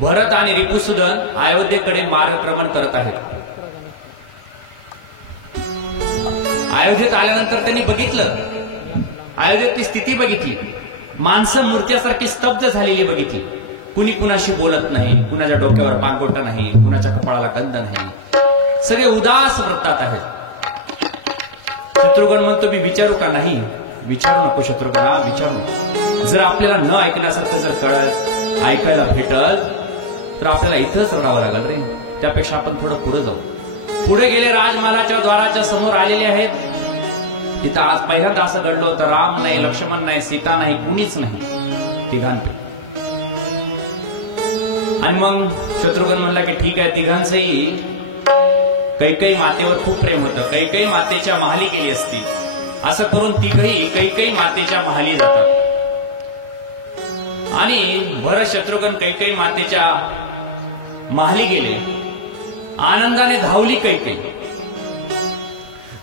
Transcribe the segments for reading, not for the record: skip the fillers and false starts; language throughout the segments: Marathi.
भरत आणि रिपुसुदन अयोध्येकडे मार्गक्रमण करत आहेत. अयोध्येत आल्यानंतर त्यांनी बघितलं, अयोध्येतली स्थिती बघितली. माणसं मूर्त्यासारखी स्तब्ध झालेली बघितली. कुणी कुणाशी बोलत नाही, कुणाच्या डोक्यावर पांगोटा नाही, कुणाच्या कपाळाला गंध नाही, सगळे उदास वृत्तात आहेत. शत्रुघ्न म्हणतो, मी विचारू का? नाही, विचारू नको शत्रुघ्ना, विचारू. जर आपल्याला न ऐकण्यासारखं जर कळत, ऐकायला भेटल तर आपल्याला इथंच रडावं लागल रे. त्यापेक्षा आपण थोडं पुढे जाऊ. पुढे गेले, राजमहालाच्या द्वाराच्या समोर आलेले आहेत. तिथं आज पहिल्यांदा असं घडलं होतं, राम नाही, लक्ष्मण नाही, सीता नाही, कुणीच नाही, तिघांपैकी. आणि मग शत्रुघ्न म्हणला की ठीक आहे, तिघांचंही कैकेयी मातेवर खूप प्रेम होतं. कैकेयी मातेच्या महाली गेली असती. असं करून तिघही कैकेयी मातेच्या महाली जातात. आणि भरत शत्रुघ्न कैकेयी मातेच्या महाली गेले. आनंदाने धावली कैकेयी.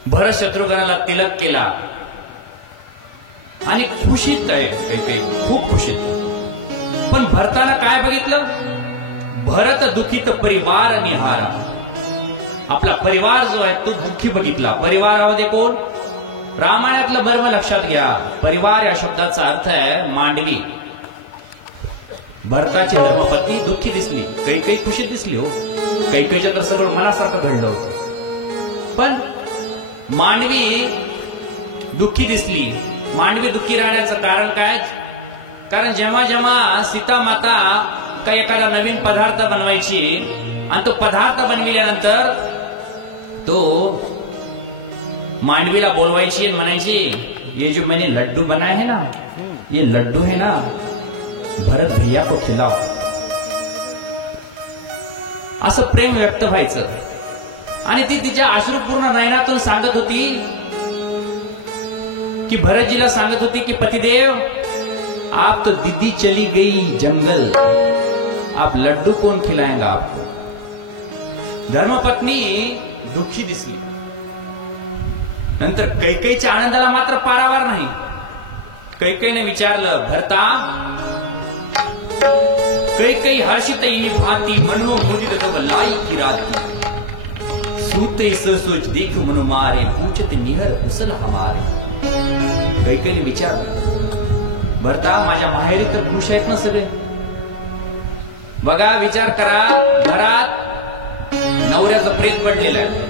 भरत शत्रुघ्नाला तिलक केला आणि खुशीत आहे कैकेयी, खूप खुशीत. पण भरताना काय बघितलं? भरत दुखित परिवार निहारा. आपला परिवार जो आहे तो दुःखी बघितला. परिवारामध्ये कोण? रामायणातलं मर्म लक्षात घ्या. परिवार या शब्दाचा अर्थ आहे मांडवी. भरताची धर्मपत्नी दुःखी दिसली, कैकेयी खुशीत दिसली. हो, कैकेयीच्या तर सगळं मनासारखं घडलं होतं. पण मांडवी दुःखी दिसली. मांडवी दुःखी राहण्याचं कारण काय? कारण जेव्हा जेव्हा सीता माता काही एखादा नवीन पदार्थ बनवायची आणि तो पदार्थ बनविल्यानंतर तो मांडवीला बोलवायची आणि म्हणायची, ये जो मैंने लड्डू बनाए है ना, ये लड्डू है ना, भरत भैया को खिलाओ. असं प्रेम व्यक्त व्हायचं. आणि ती तिच्या अश्रुपूर्ण नयनातून सांगत होती की भरतजीला सांगत होती की पतिदेव, आप तो दीदी चली गई जंगल, आप लड्डू कौन खिलाएगा आपको. धर्मपत्नी दुःखी दिसली. नंतर कैकेयीच्या आनंदाला मात्र पारावार नाही. कैकेयीने विचारलं, भरता, कैकेयी हर्षित भांति मनो मुदित तब लाई की राती, सूते सोच देख मनु मारे, पूछत निहर कुशल हमारे. कैकेयीने विचारलं, भरता, माझ्या माहेरी तर खुश आहेत ना सगळे? बघा, विचार करा, घरात नवऱ्याचं प्रेत पडलेलं आहे,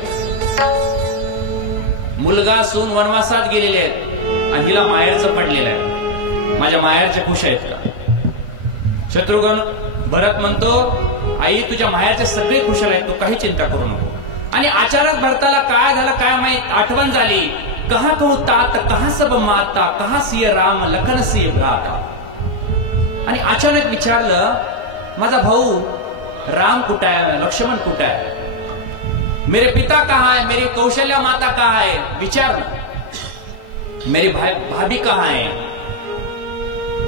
मुलगा सून वनवासात गेलेले आहेत आणि हिला माहेरचं पडलेलं आहे. माझ्या माहेरचे खुश आहेत का? शत्रुघ्न भरत म्हणतो, आई, तुझ्या माहेरचे सगळे खुशाल आहेत, तू काही चिंता करू नको. आणि अचानक भरताला काय झालं काय माहित, आठवण झाली. कहा कहू तात, कहा सब माता, कहा सिय राम लखन सिय भ्राता. आणि अचानक विचारलं, माझा भाऊ राम कुठं आहे, लक्ष्मण कुठं आहे, मेरे पिता कहाँ है, मेरी कौशल्या माता कहाँ है, विचार. मेरी भाभी कहाँ है,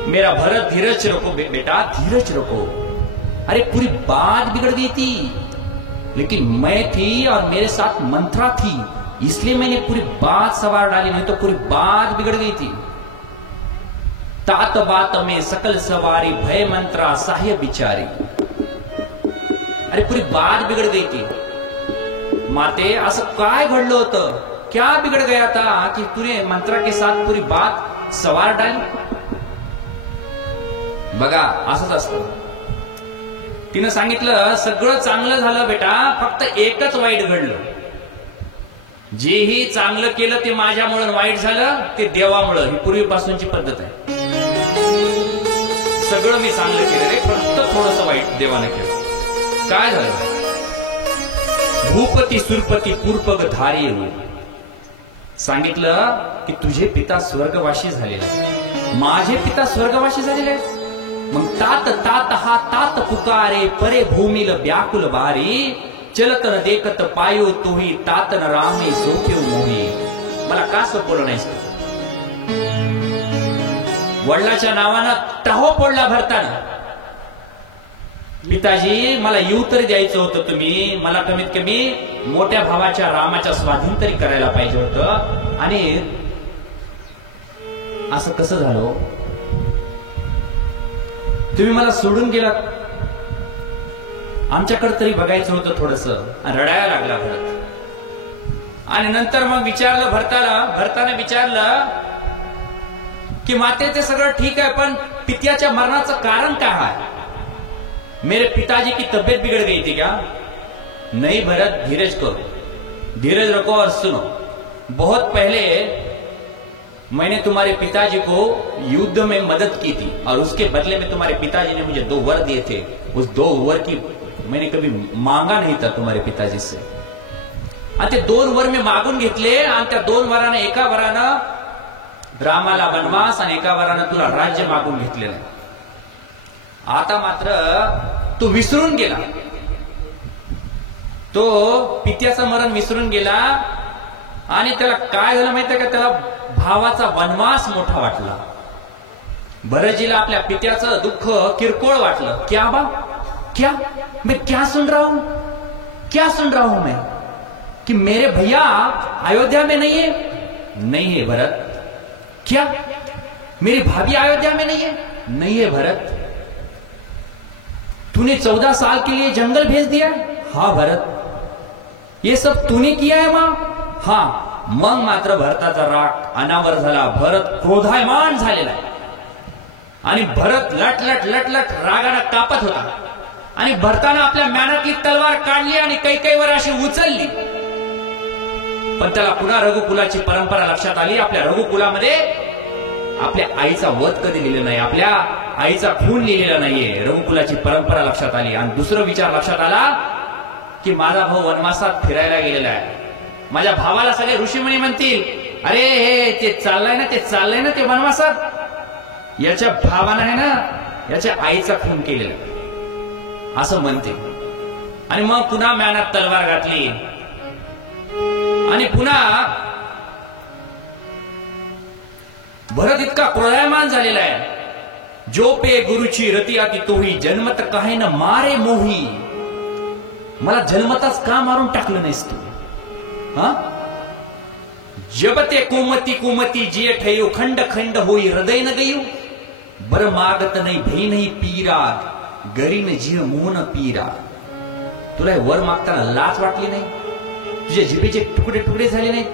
मेरा भरत धीरज रखो बेटा, धीरज रखो. अरे पूरी बात बिगड़ गई थी, लेकिन मैं थी और मेरे साथ मंत्रा थी, इसलिए मैंने पूरी बात सवार डाली, नहीं तो पूरी बात बिगड़ गई थी. तात बात में सकल सवारी, भय मंत्रा साह्य बिचारी. अरे पूरी बात बिगड़ गई थी. माते, असं काय घडलं होतं? क्या बिगड़ गया था कि तूने मंत्रा के साथ पूरी बात सवार डाली? बघा, असंच असतं. तिनं सांगितलं, सगळं चांगलं झालं बेटा, फक्त एकच वाईट घडलं. जेही चांगलं केलं ते माझ्यामुळे वाईट झालं, ते देवामुळे. ही पूर्वीपासूनची पद्धत आहे. सगळं मी चांगलं केलं रे, फक्त थोडंसं वाईट देवाने केलं. काय झालं? भूपती सुरपती पूर्पग धारी. सांगितलं की तुझे पिता स्वर्गवासी झालेले आहेत. माझे पिता स्वर्गवासी झालेले आहेत. मग तात तात हा तात पुकारे, परे भूमील व्याकुल बारी, चलत न देखत पायो तोही, तात न रामे सोप्यो मोही. मला का सोपवलं नाहीस? वडिलाच्या नावानं टाहो पडला भरताना. पिताजी, मला येऊ तरी द्यायचं होतं तुम्ही, मला कमीत कमी मोठ्या भावाच्या रामाच्या स्वाधीन तरी करायला पाहिजे होतं. आणि असं कसं झालं? तुम्ही मला सोडून गेलात. आमच्याकडे तरी बघायचं होतं थोडस. रडायला लागला भरत. आणि नंतर मग विचारलं भरताने विचारलं की माते ते सगळं ठीक है, पण पित्याच्या मरणाचं कारण क्या है? मेरे पिताजी की तबीयत बिगड़ गई थी क्या? नहीं भरत, धीरज करो, धीरज रखो और सुनो. बहुत पहले मैंने तुम्हारे पिताजी को युद्ध में मदद की थी और उसके बदले में तुम्हारे पिताजी ने मुझे 2 वर दिए थे. उस 2 वर की मैंने कभी मांगा नहीं था तुम्हारे पिताजी से. आणि ते 2 वर मी मागून घेतले आणि त्या 2 वरानं एका वरानं रामाला वनवास आणि एका वरानं तुला राज्य मागून घेतलेलं. आता मात्र तो विसरून गेला. तो पित्याचं मरण विसरून गेला आणि त्याला काय झालं माहितीये का? त्याला भावाचा वनवास मोठा वाटला. भरतजीला आपल्या पित्याचं दुःख किरकोळ वाटलं. क्या बा, क्या मैं क्या सुन रहा हूं मैं कि मेरे भैया अयोध्या में नहीं है? नहीं है भरत. क्या मेरी भाभी अयोध्या में नहीं है? नहीं है भरत. तूने 14 साल के लिए जंगल भेज दिया? हाँ भरत. ये सब तूने किया है मां? हाँ. मग मात्र भरताचा राग अनावर झाला. भरत क्रोधायमान झालेला आहे आणि भरत लट रागाने कापत होता. आणि भरताना आपल्या म्यानातली तलवार काढली आणि कैकेयीवर अशी उचलली. पण त्याला पुन्हा रघुकुलाची परंपरा लक्षात आली. आपल्या रघुकुलामध्ये आपल्या आईचा वध कधी लिहिलेला नाही, आपल्या आईचा खून लिहिलेला नाहीये. रघुकुलाची परंपरा लक्षात आली. आणि दुसरा विचार लक्षात आला की माझा भाऊ वनवासात फिरायला गेलेला आहे. माझ्या भावाला सगळे ऋषीमुनी म्हणतील, अरे हे ते चाललंय ना ते वनवासात, याच्या भावानं आहे ना याच्या आईचा खून केलेला असं म्हणते. आणि मग पुन्हा म्यानात तलवार घातली आणि पुन्हा भरत इतका क्रोधायमान झालेला आहे. जो पे गुरुची रती आती तोही जन्मत काही न मारे मोही. मला जन्मताच का मारून टाकलं नाहीस तू? जब ते कुमती जिय ठेयू खंड खंड होई हृदय न गयू. बर मागत नाही भई नाही पीरा गरीन जिह मोन पीरा. तुला वर मागताना लाच वाटली नाही? तुझ्या जिभेचे तुकडे तुकडे झाले नाहीत?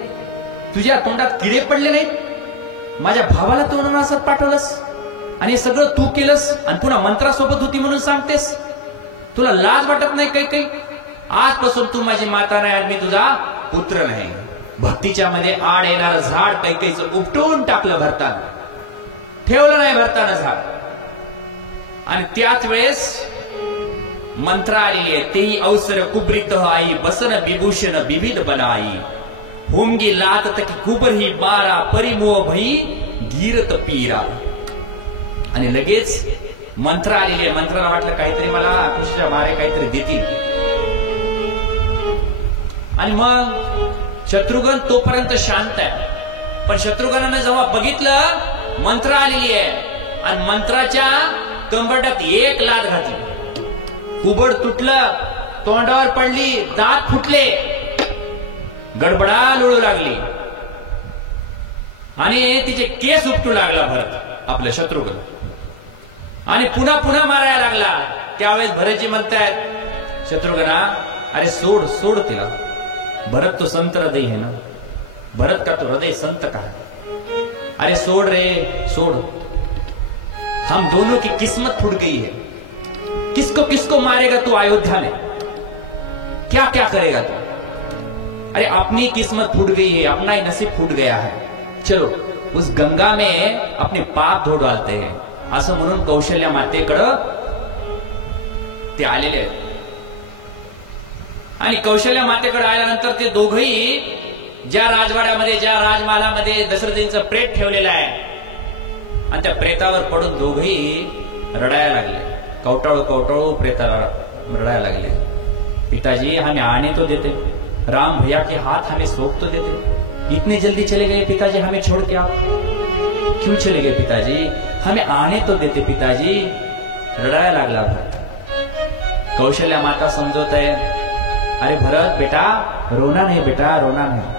तुझ्या तोंडात किडे पडले नाहीत? माझ्या भावाला तू वनवासात पाठवलंस आणि हे सगळं तू केलंस आणि पुन्हा मंत्रासोबत होती म्हणून सांगतेस? तुला लाज वाटत नाही? काही आजपासून तू माझी माता नाही आणि मी तुझा पुत्र नाही. भक्तीच्या मध्ये आड येणारं झाड कैकेयीचं उपटून टाकलं भरतानं, ठेवलं नाही भरतानं झाड. आणि त्याच वेळेस मंत्र आलेली आहे, तेही अवसर कुबरीत आई बसन विभूषण विविध बनाई. होमगी लात तकी कुबर ही बारा परिमोह भई गीरत पीरा. आणि लगेच मंत्र आलेली आहे. मंत्राला वाटलं काहीतरी मला खुशीच्या मारे काहीतरी देतील. आणि मग शत्रुघ्न तोपर्यंत शांत आहे. पण शत्रुघ्नाने जेव्हा बघितलं मंत्र आलेली आहे आणि मंत्राच्या कंबरड्यात एक लात घातली, कुबड तुटलं, तोंडावर पडली, दात फुटले, गडबडा लोळू लागली आणि तिचे केस उपटू लागला भरत आपल्या शत्रुघ्न. आणि पुन्हा मारायला लागला. त्यावेळेस भरतजी म्हणतायत शत्रुघ्ना, अरे सोड तिला. भरत तो संत हृदय है ना, भरत का तो हृदय संत का है. अरे सोड रे सोड. हम दोनों की किस्मत फूट गई है. किसको मारेगा तू अयोध्या में? क्या करेगा तू? अरे अपनी किस्मत फूट गई है, अपना ही नसीब फूट गया है. चलो उस गंगा में अपने पाप धो डालते हैं. असं म्हणून कौशल्या मातेकडं ते आलेले आहेत. आणि कौशल्या मातेकडे आल्यानंतर ते दोघही ज्या राजवाड्यामध्ये, ज्या राजमहालामध्ये दशरथींचं प्रेत ठेवलेलं आहे आणि त्या प्रेतावर पडून दोघही रडायला लागले. कवटाळू प्रेताला रडायला लागले. पिताजी हमें आने तो देते, राम भैया के हाथ हमें सौंप तो देते. इतने जल्दी चले गए पिताजी हमें छोड़ के? आप क्यों चले गए पिताजी? हमें आने तो देते पिताजी. रडायला लागला भरत. कौशल्या माता समजवत आहे, अरे भरत बेटा रोना नहीं, बेटा रोना नहीं.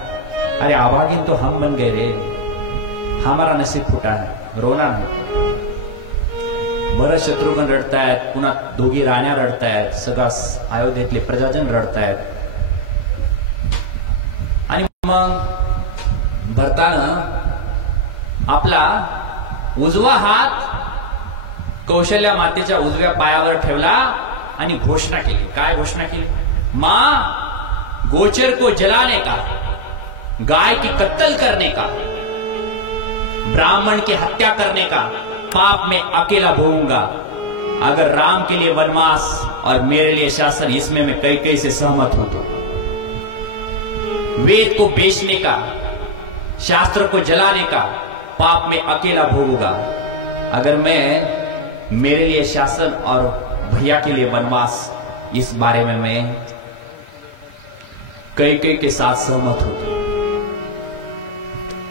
अरे आभागिन तो हम बन गए रे, हमारा नसीब फूटा है, रोना नहीं. भरत शत्रुघ्न रडतायत, पुन्हा दोघी राण्या रडतायत, सगळा अयोध्येतले प्रजाजन रडतायत. आणि मग भरतानं आपला उजवा हात कौशल्या मातेच्या उजव्या पायावर ठेवला आणि घोषणा केली. काय घोषणा केली? मां, गोचर को जलाने का, गाय की कत्ल करने का, ब्राह्मण की हत्या करने का पाप मैं अकेला भोगूंगा. अगर राम के लिए वनवास और मेरे लिए शासन, इसमें मैं कई कई से सहमत हूं. तो वेद को बेचने का, शास्त्र को जलाने का पाप मैं अकेला भोगूंगा. अगर मैं मेरे लिए शासन और भैया के लिए वनवास, इस बारे में मैं कई कई के साथ सहमत होतो.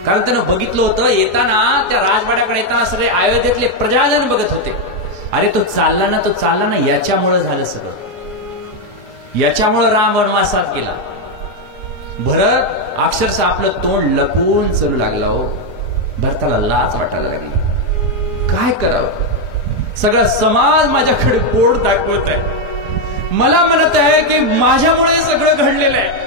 कारण त्यानं बघितलं होतं, येताना त्या राजवाड्याकडे येताना सगळे अयोध्येतले प्रजाजन बघत होते. अरे तो चालला ना, याच्यामुळे झालं सगळं. याच्यामुळे राम वनवासात गेला. भरत अक्षरशः आपलं तोंड लपवून चलू लागला. हो, भरताला लाज वाटायला लागली. काय करावं? सगळा समाज माझ्याकडे बोट दाखवत आहे, मला म्हणत आहे की माझ्यामुळे सगळं घडलेलं आहे.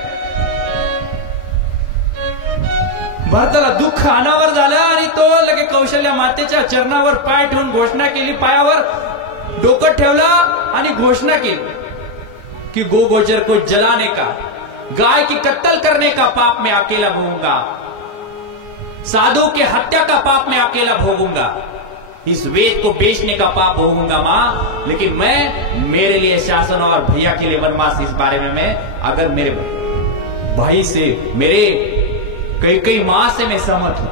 भरताला दुःख अनावर झालं आणि तो लगे कौशल्या मातेच्या चरणावर पाय ठेवून घोषणा केली. पायावर डोकं ठेवलं आणि घोषणा केली की गो गोचर को जलाने का, गाय की कत्ल करने का पाप मैं अकेला भोगूंगा, साधु की हत्या का पाप मैं अकेला भोगूंगा, इस वेद को बेचने का पाप भोगूंगा मां, लेकिन मैं मेरे लिए शासन और भैया के लिए वनवास, इस बारे में मैं अगर मेरे भाई से, मेरे कई कई मां से मैं सहमत हूं.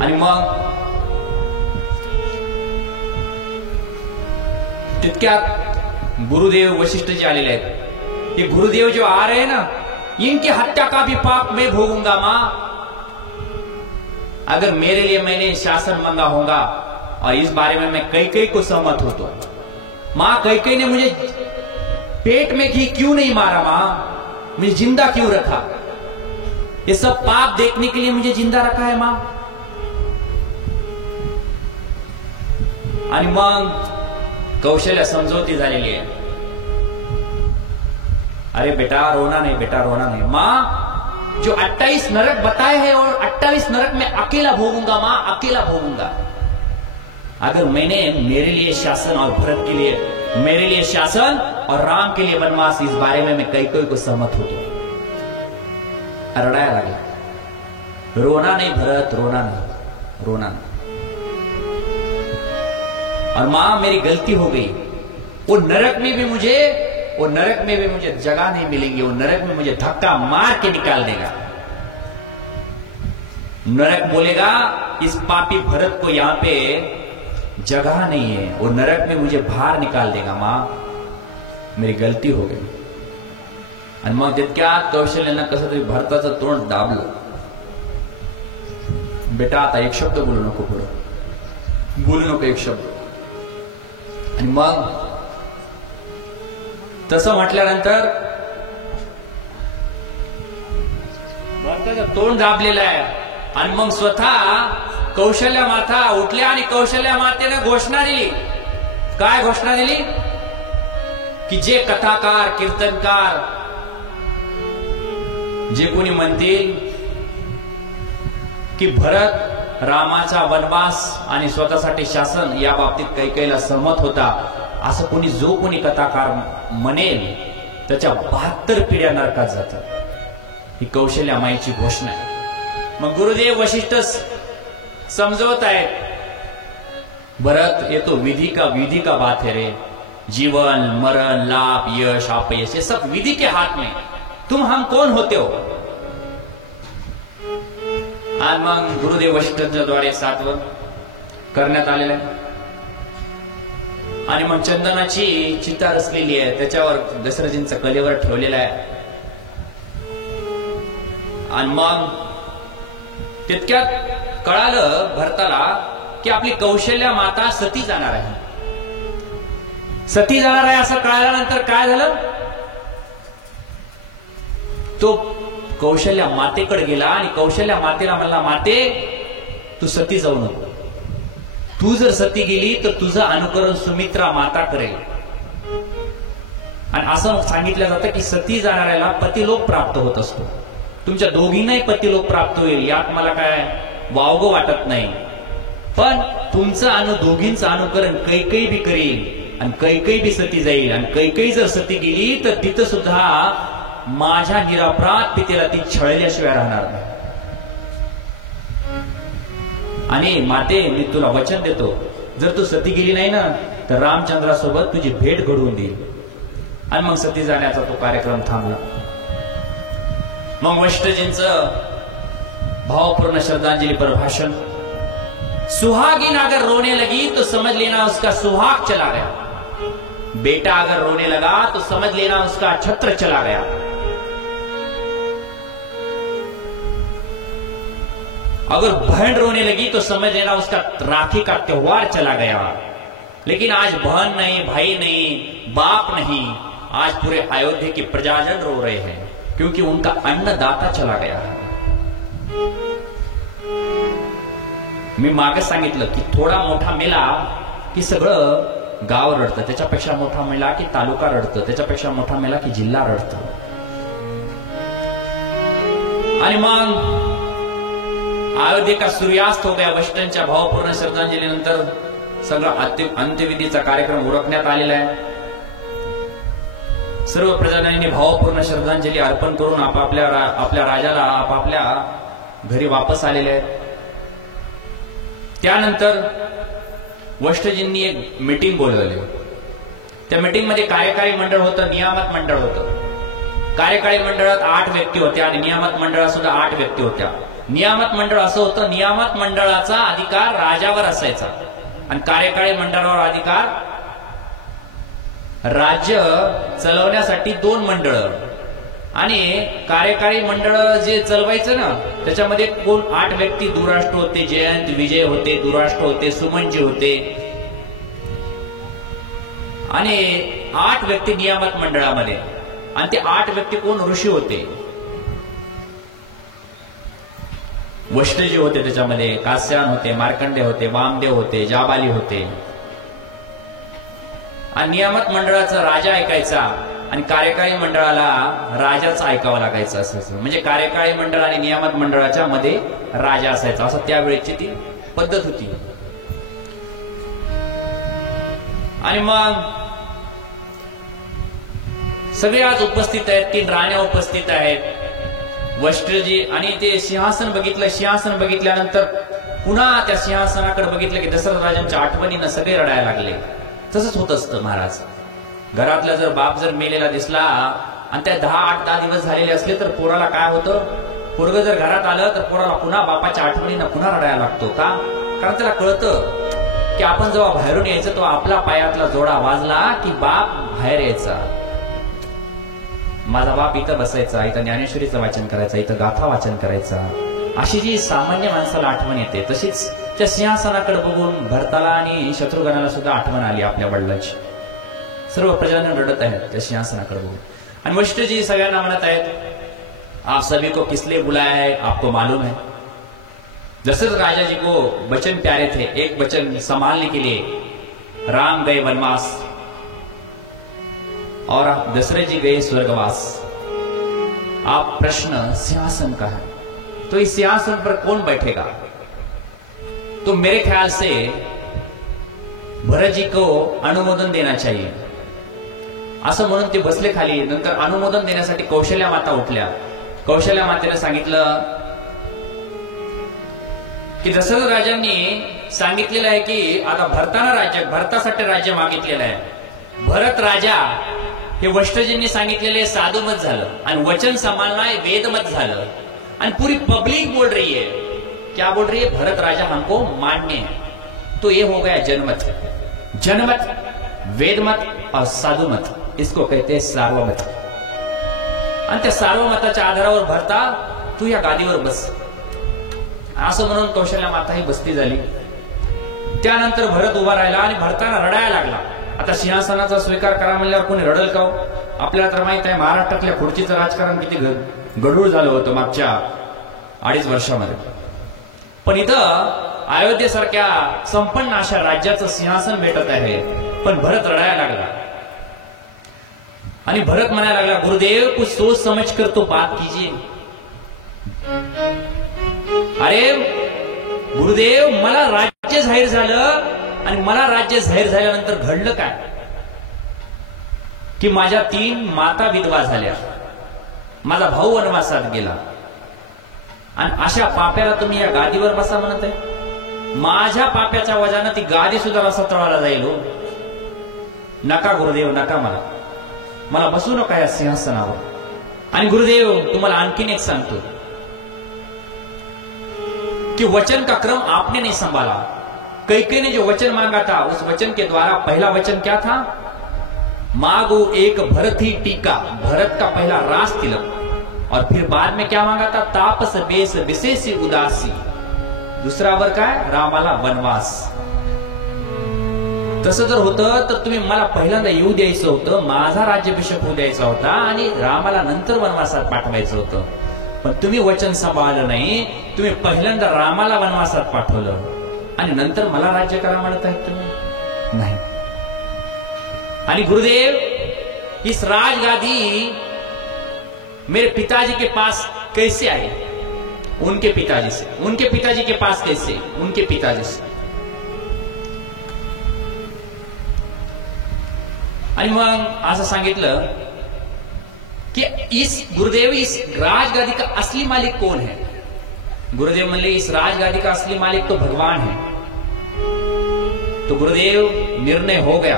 आणि मग तितक्यात गुरुदेव वशिष्ठ जी आलेले आहेत. ये गुरुदेव जो आ रहे हैं ना, इनकी हत्या का भी पाप मैं भोगूंगा मां. अगर मेरे लिए मैंने शासन मांगा होगा, और इस बारे में मैं कई कई को सहमत हूं. तो मां, कई कई ने मुझे पेट में घी क्यों नहीं मारा मां, मुझे जिंदा क्यों रखा? ये सब पाप देखने के लिए मुझे जिंदा रखा है मां. आणि मग कौशल्या समजवती झालेली आहे. अरे बेटा रोना नहीं, बेटा रोना नहीं. मां, जो 28 नरक बताए हैं और 28 नरक में अकेला भोगूंगा मां, अकेला भोगूंगा. अगर मैंने मेरे लिए शासन और भरत के लिए, मेरे लिए शासन और राम के लिए वनवास, इस बारे में मैं कई कई को सहमत होतो. रडाया लागला. रोना नहीं भरत, रोना नहीं, रोना नहीं. और मां, मेरी गलती हो गई. वो नरक में भी मुझे जगह नहीं मिलेगी. वो नरक में मुझे धक्का मार के निकाल देगा. नरक बोलेगा इस पापी भरत को यहां पे जगह नहीं है. वो नरक में मुझे बाहर निकाल देगा. मां, मेरी गलती हो गई. आणि मग तितक्यात कौशल्यानं कसं तरी भरताचं तोंड दाबलं. बेटा आता एक शब्द बोलू नको, पुढं बोलू नको एक शब्द. आणि मग तसं म्हटल्यानंतर भरताचं तोंड दाबलेलं आहे. आणि मग स्वतः कौशल्या माता उठल्या आणि कौशल्या मातेने घोषणा दिली. काय घोषणा दिली? की जे कथाकार, कीर्तनकार, जे कोणी म्हणतील की भरत रामाचा वनवास आणि स्वतःसाठी शासन या बाबतीत कैकेयीला सहमत होता, असं कोणी जो कोणी कथाकार म्हणेल त्याच्या 72 पिढ्या नरकात जातात. ही कौशल्या माईची घोषणा आहे. मग गुरुदेव वशिष्ठ समजवत आहेत, भरत ये तो विधि का बात है रे. जीवन मरण, लाभ, यश, अपयश, ये सब विधि के हाथ में. तुम हम कौन होते हो? आज मग गुरुदेव वशिष्ठांच्या द्वारे सातवन करण्यात आलेलं आहे. आणि मग चंदनाची चिता रचलेली आहे, त्याच्यावर दशरथजींचा कलेवर ठेवलेला आहे. आणि मग तितक्यात कळालं भरताला की आपली कौशल्या माता सती जाणार आहे. सती जाणार आहे असं कळाल्यानंतर काय झालं? तो कौशल्या मातेकडे गेला आणि कौशल्या मातेला म्हणला, माते तू सती जाऊ नको. तू जर सती गेली तर तुझं अनुकरण सुमित्रा माता करेल. आणि असं सांगितलं जातं की सती जाणाऱ्याला पतिलोक प्राप्त होत असतो. तुमच्या दोघींनाही पतिलोक प्राप्त होईल, यात मला काय वावगं वाटत नाही. पण तुमचं दोघींचं अनुकरण कैकेयी बी करेल आणि कैकेयी बी सती जाईल. आणि कैकेयी जर सती गेली तर तिथं सुद्धा माझ्या निरपराध पितेला ती छळल्याशिवाय राहणार नाही. आणि माते, मी तुला वचन देतो, जर तू सती गेली नाही ना तर रामचंद्रासोबत तुझी भेट घडवून देईल. आणि मग सती जाण्याचा तो कार्यक्रम थांबला. मग वशिष्ठजींचं भावपूर्ण श्रद्धांजलि पर भाषण. सुहागिन अगर रोने लगी तो समझ लेना उसका सुहाग चला गया. बेटा अगर रोने लगा तो समझ लेना उसका छत्र चला गया. अगर बहन रोने लगी तो समझ लेना उसका राखी का त्योहार चला गया. लेकिन आज बहन नहीं, भाई नहीं, बाप नहीं, आज पूरे अयोध्या की प्रजाजन रो रहे हैं क्योंकि उनका अन्नदाता चला गया है. मी मागे सांगितलं की थोडा मोठा मेला की सगळं गाव रडतं, त्याच्यापेक्षा मोठा मेला की तालुका रडतं, त्याच्यापेक्षा मोठा मेला की जिल्हा रडतं. आणि मग अयोध्या का सूर्यास्त हो गया. वशिष्ठांच्या भावपूर्ण श्रद्धांजली नंतर सगळं अंत्यविधीचा कार्यक्रम उरकण्यात आलेला आहे. सर्व प्रजाजनांनी भावपूर्ण श्रद्धांजली अर्पण करून आपल्या राजाला आपापल्या घरी वापस आलेले आहेत. त्यानंतर वशिष्ठजींनी एक मीटिंग बोलवली. त्या मीटिंग मध्ये कार्यकारी मंडळ होतं, नियामक मंडळ होतं. कार्यकारी मंडळात 8 व्यक्ती होत्या आणि नियामक मंडळात सुद्धा 8 व्यक्ती होत्या. नियामक मंडळ असं होतं, नियामक मंडळाचा अधिकार राजावर असायचा आणि कार्यकारी मंडळावर अधिकार राज्य चालवण्यासाठी 2 मंडळ. आणि कार्यकारी मंडळ जे चालवायचं ना त्याच्यामध्ये कोण 8 व्यक्ती दुराष्ट्र होते, जयंत विजय होते, दुराष्ट्र होते, सुमनजी होते आणि 8 व्यक्ती नियामक मंडळामध्ये. आणि ते 8 व्यक्ती कोण? ऋषी होते. वशिष्ठजी होते त्याच्यामध्ये, काश्यान होते, मार्कंडे होते, वामदेव होते, जाबाली होते. आणि नियामक मंडळाचा राजा ऐकायचा आणि कार्यकारी मंडळाला राजाचं ऐकावं लागायचं असायचं. म्हणजे कार्यकारी मंडळ आणि नियामक मंडळाच्या मध्ये राजा असायचा, असं त्यावेळेची ती पद्धत होती. आणि मग सगळे आज उपस्थित आहेत, 3 राण्या उपस्थित आहेत. वशिष्ठजी आणि ते सिंहासन बघितलं. सिंहासन बघितल्यानंतर पुन्हा त्या सिंहासनाकडे बघितलं की दशरथ राजांच्या आठवणीनं सगळे रडायला लागले. तसंच होत असतं महाराज. घरातला जर बाप जर मेलेला दिसला आणि त्या 10-8 दिवस झालेले असले तर पोराला काय होतं? पोरग जर घरात आलं तर पोराला पुन्हा बापाच्या आठवणीनं पुन्हा रडायला लागतो. का? कारण त्याला कळतं की आपण जेव्हा बाहेरून यायचं तो आपला पायातला जोडा वाजला की बाप बाहेर यायचा. माझा बाप इथं बसायचा, इथं ज्ञानेश्वरीचं वाचन करायचं, इथं गाथा वाचन करायचा. अशी जी सामान्य माणसाला आठवण येते तशीच त्या सिंहासनाकडे बघून भरताला आणि शत्रुघ्नाला सुद्धा आठवण आली आपल्या वडिलांची. सर्व प्रजाजन रडत आहेत त्या सिंहासनाकडे बघून. आणि वशिष्ठजी सगळ्यांना म्हणत आहेत, आप सभी को किस लिए बुलाया है आपको मालूम है. दशरथ राजा जी को वचन प्यारे थे, एक वचन संभालने के लिए. राम गए वनवास और दशरथ जी गए स्वर्गवास. आप प्रश्न सिंहासन का है, तो इस सिंहासन पर कौन बैठेगा? तो मेरे ख्याल से भरत जी को अनुमोदन देना चाहिए. असं म्हणून ते बसले खाली. नंतर अनुमोदन देण्यासाठी कौशल्या माता उठल्या. कौशल्या मातेने सांगितलं की दशरथ राजांनी सांगितलेलं आहे की आता भरतासाठी राज्य मागितलेलं आहे. भरत राजा हे वशिष्ठजींनी सांगितलेले साधुमत झालं आणि वचन संभालना वेदमत झालं. आणि पूरी पब्लिक बोल रही है, क्या बोल रही है? भरत राजा हमको मान्य है. तो ये हो गया जनमत. जनमत, वेदमत और साधुमत, इसको कहते हैं सार्वमत. आणि त्या सार्वमताच्या आधारावर भरता तू या गादीवर बस असं म्हणून कौशल्या माता ही बसती झाली. त्यानंतर भरत उभा राहिला आणि भरताना रडायला लागला. आता सिंहासनाचा स्वीकार करा म्हणल्यावर कोणी रडल का? आपल्याला तर माहित आहे महाराष्ट्रातल्या खुर्चीचं राजकारण किती गढूळ झालं होतं मागच्या 2.5 वर्षामध्ये. पण इथं अयोध्येसारख्या संपन्न अशा राज्याचं सिंहासन भेटत आहे. पण भरत रडायला लागला आणि भरत म्हणायला लागला, गुरुदेव कुछ सोच समझ कर तो बात कीजिए. अरे गुरुदेव, मला राज्य जाहीर झालं आणि मला राज्य जाहीर झाल्यानंतर घडलं काय की माझ्या 3 माता विधवा झाल्या, माझा भाऊ वनवासात गेला आणि अशा पाप्याला तुम्ही या गादीवर बसा म्हणत आहे. माझ्या पाप्याच्या वजानं ती गादी सुद्धा रसा तळाला जाईल. नका गुरुदेव, नका, मला बसू नका या सिंहासनावर. आणि गुरुदेव तुम्हाला आणखीन एक सांगतो कि वचन का क्रम आपने नहीं संभाला. कैकेयी ने जो वचन मांगा था उस वचन के द्वारा पहला वचन क्या था? मांगो एक भरत ही टीका, भरत का पहला रास तिलक. और फिर बाद में क्या मांगा था? तापस बेस विशेष उदासी. दुसरा वर काय? रामाला वनवास. तसं जर होतं तर तुम्ही मला पहिल्यांदा येऊ द्यायचं होतं, माझा राज्याभिषेक होऊ द्यायचा होता आणि रामाला नंतर वनवासात पाठवायचं होतं. पण तुम्ही वचन सांभाळलं नाही. तुम्ही पहिल्यांदा रामाला वनवासात पाठवलं आणि नंतर मला राज्य करा म्हणत आहेत तुम्ही. नाही. आणि गुरुदेव, इस राजगादी मेरे पिताजी के पास कैसे आई? उनके पिताजी से. उनके पिताजी के पास कैसे? उनके पिताजी से. आणि मग असं सांगितलं कि गुरुदेव इस राजगादी का असली मालिक कौन है? गुरुदेव म्हणले, इस राजगादी का असली मालिक तो भगवान है. तो गुरुदेव, निर्णय हो गया.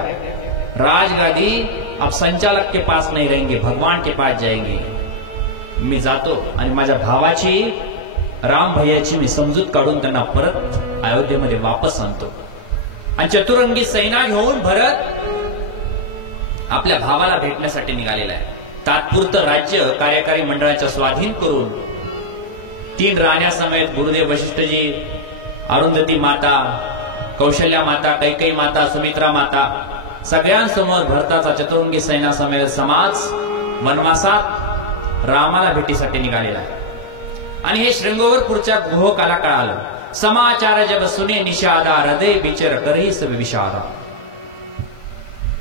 राजगादी अब संचालक के पास नहीं रहेंगे, भगवान के पास जाएंगे. मी जातो आणि माझ्या भावाची, राम भैयाची मी समजूत काढून त्यांना परत अयोध्येमध्ये वापस आणतो. आणि चतुरंगी सेना घेऊन भरत आपल्या भावाला भेटण्यासाठी निघालेला आहे. तात्पुरतं राज्य कार्यकारी मंडळाच्या स्वाधीन करून 3 राण्यासमेत गुरुदेव वशिष्ठजी, अरुंधती माता, कौशल्या माता, कैकेयी माता, सुमित्रा माता सगळ्यांसमोर भरताचा चतुरंगी सैन्यासमेत समाज वनवासात रामाला भेटीसाठी निघालेला आहे. आणि हे श्रृंगवरपूरच्या गुहोकाला कळालं. समाचार जब सुने निषादा, हृदय विचर करही सब विषादा.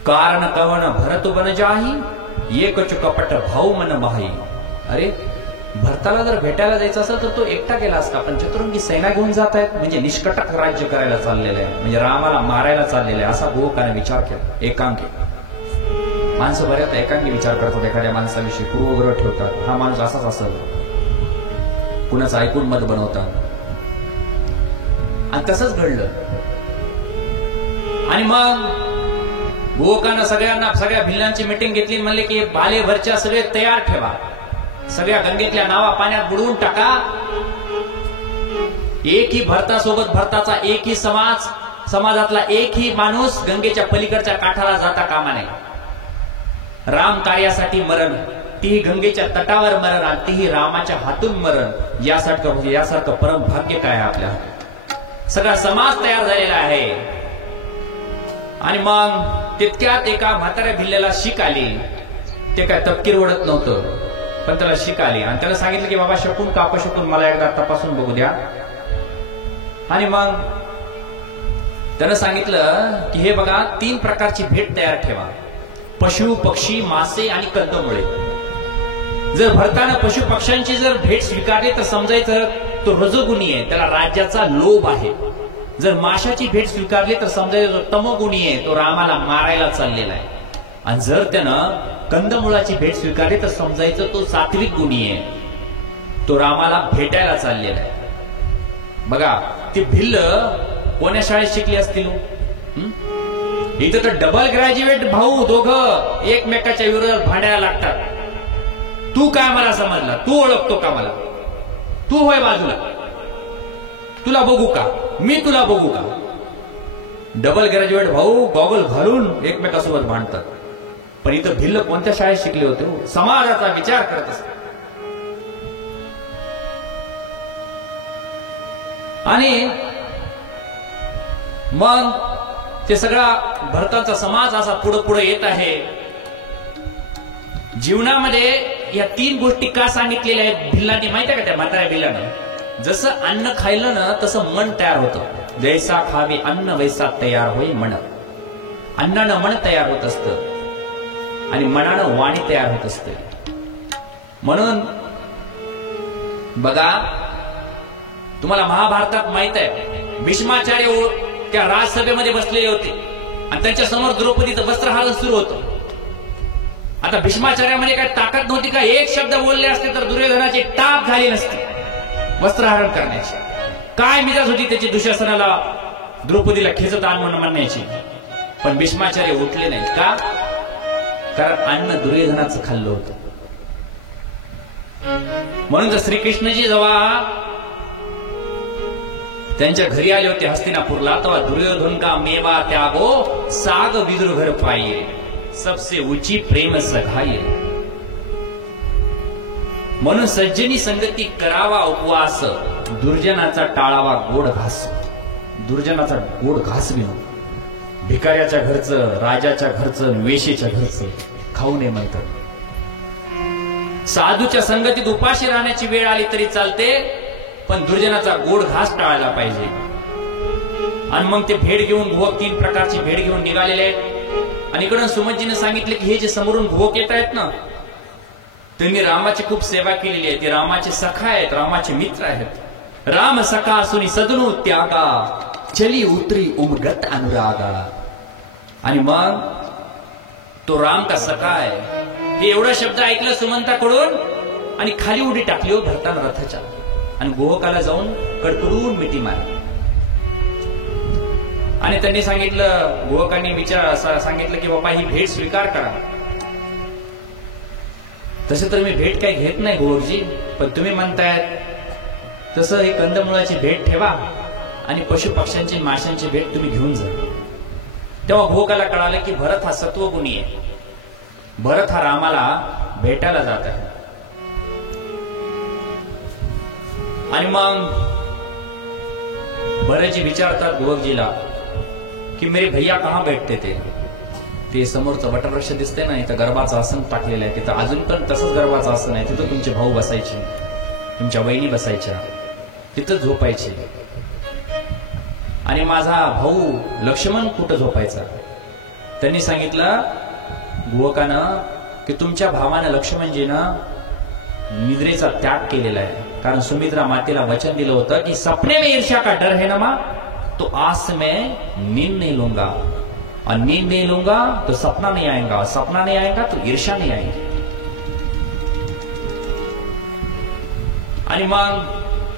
कारण कवन भरत बन जाही, ये कच कपट भाऊ मन माही. अरे भरताला जर भेटायला जायचं असेल तर तो एकटा गेला असता, पण चतुरंगी सेना घेऊन जात आहेत म्हणजे निष्कटक राज्य करायला चाललेलं आहे, म्हणजे रामाला मारायला चाललेलं आहे असा गोकाने विचार केला. एकांकी माणसं बऱ्याच एकांकी विचार करतात. एखाद्या माणसाविषयी पूर्वग्रह ठेवतात, हा माणूस असाच असेल, कुणाचं ऐकून मत बनवतात. आणि तसंच घडलं. आणि मग गोकानं सगळ्या भिल्लांची मीटिंग घेतली. म्हणले की बालेभरच्या सगळे तयार ठेवा, सगळ्या गंगेतल्या नावा पाण्यात बुडवून टाका. एकही भरतासोबत भरताचा एकही समाजातला एकही माणूस गंगेच्या पलीकडच्या काठाला जाता कामा नये. राम कार्यासाठी मरण, तीही गंगेच्या तटावर मरण आणि तीही रामाच्या हातून मरण, यासारखं परम भाग्य काय आपल्या. सगळा समाज तयार झालेला आहे. आणि मग तितक्यात एका म्हाताऱ्या भिल्ल्याला शीक आली. ते काय तपकीर ओढत नव्हतं, पण त्याला शीक आली आणि त्याला सांगितलं की बाबा शकून का अपशकून मला एकदा तपासून बघू द्या. आणि मग त्यानं सांगितलं की हे बघा, 3 प्रकारची भेट तयार ठेवा, पशु, पक्षी, मासे आणि कंदमुळे. जर भरतानं पशु पक्ष्यांची जर भेट स्वीकारली तर समजायचं तो रजोगुणी आहे, त्याला राज्याचा लोभ आहे. जर माशाची भेट स्वीकारली तर समजायचं तो तमोगुणी आहे, तो रामाला मारायला चाललेला आहे. आणि जर त्यानं कंदमुळाची भेट स्वीकारली तर समजायचं तो सात्विक गुणी आहे, तो रामाला भेटायला चाललेला आहे. बघा, ती भिल्ल कोण्या शाळेत शिकली असतील? इथं तर डबल ग्रॅज्युएट भाऊ दोघं एकमेकाच्या विरोधात भांडायला लागतात. तू काय मला समजला? तू ओळखतो का मला? तू होय बाजूला, तुला बघू का? मी तुला बघू का? डबल ग्रॅज्युएट भाऊ गॉगल घालून एकमेकासोबत भांडतात. पण इथं भिल्ल कोणत्या शाळेत शिकले होते? समाजाचा विचार करत असतात. आणि मग ते सगळा भरताचा समाज असा पुढे पुढे येत आहे. जीवनामध्ये या 3 गोष्टी का सांगितलेल्या आहेत भिल्लांनी माहिती आहे का? त्या म्हाताऱ्या भिल्लानं जसं अन्न खायलं ना तसं मन तयार होतं. जैसा खावे अन्न वैसा तयार होई मन. अन्नानं मन तयार होत असतं आणि मनानं वाणी तयार होत असते. म्हणून बघा, तुम्हाला महाभारतात माहित आहे, भीष्माचार्य त्या राजसभेमध्ये बसलेले होते आणि त्यांच्या समोर द्रौपदीचं वस्त्रहरण सुरू होतं. आता भीष्माचार्यामध्ये काय ताकद नव्हती का? एक शब्द बोलले असते तर दुर्योधनाची टाप झाली नसती वस्त्रहरण करण्याची. काय मिजाज होती त्याची दुःशासनाला द्रौपदीला खेचत आण म्हणून म्हणण्याची. पण भीष्माचार्य उठले नाही का? कारण अन्न दुर्योधनाचं खाल्लं होतं. म्हणून तर श्रीकृष्णजी जेव्हा त्यांच्या घरी आले होते हस्तिनापूरला, तेव्हा दुर्योधन का मेवा त्यागो साग विदुर घर पाये, सबसे ऊंची प्रेम सखाये. म्हणून सज्जनी संगती करावा उपवास, दुर्जनाचा टाळावा गोड घास. दुर्जनाचा गोड घास घेऊन भिकाऱ्याच्या घरचं, राजाच्या घरचं, वेशीच्या घरचं खाऊ नये म्हणतात. साधूच्या संगतीत उपाशी राहण्याची वेळ आली तरी चालते, पण दुर्जनाचा गोड घास टाळायला पाहिजे. आणि मग ते भेट घेऊन भुवक 3 प्रकारची भेट घेऊन निघालेले आहेत. आणि इकडून सुमंतजीने सांगितले की हे जे समोरून भुवक येत आहेत ना, त्यांनी रामाची खूप सेवा केलेली आहे. ते रामाचे सखा आहेत, रामाचे मित्र आहेत. राम सखा सुनी सदनु त्यागा, चली उतरी उमगत अनुरागा. आणि मग तो राम का सखा आहे हे एवढा शब्द ऐकलं सुमंताकडून आणि खाली उडी टाकली हो भरताना रथाच्या, आणि गोवकाला जाऊन कडकडून मिठी मारली. आणि त्यांनी सांगितलं, गोवकांनी सांगितलं की बाबा ही भेट स्वीकार करा. तसे तर मी भेट काही घेत नाही गोवकजी, पण तुम्ही म्हणतायत तसं ही कंदमुळाची भेट ठेवा आणि पशु पक्ष्यांची माशांची भेट तुम्ही घेऊन जा. तेव्हा गोवकाला कळालं की भरत हा सत्वगुणी आहे. भरत हा रामाला भेटायला जात आहे. आणि मग भरतजी विचारतात गोवकजीला की मेरे भैया कहाँ बैठते ते समोरचं वटवृक्ष दिसते ना, इथं गर्भाचं आसन टाकलेलं आहे, तिथं अजून पण तसंच गर्भाचं आसन आहे. तिथं तुमचे भाऊ बसायचे, तुमच्या वहिनी बसायच्या, तिथं झोपायचे. आणि माझा भाऊ लक्ष्मण कुठं झोपायचा? त्यांनी सांगितलं गोवकानं की तुमच्या भावानं लक्ष्मणजीनं निद्रेचा त्याग केलेला आहे. कारण सुमित्रा मातेला वचन दिलं होतं की सपने में ईर्ष्या का डर है ना मां, तो आस में नींद नहीं लूंगा, और नींद नहीं लूंगा तो सपना नहीं आएगा, सपना नहीं आएगा तो ईर्ष्या नहीं आएगी. आणि मग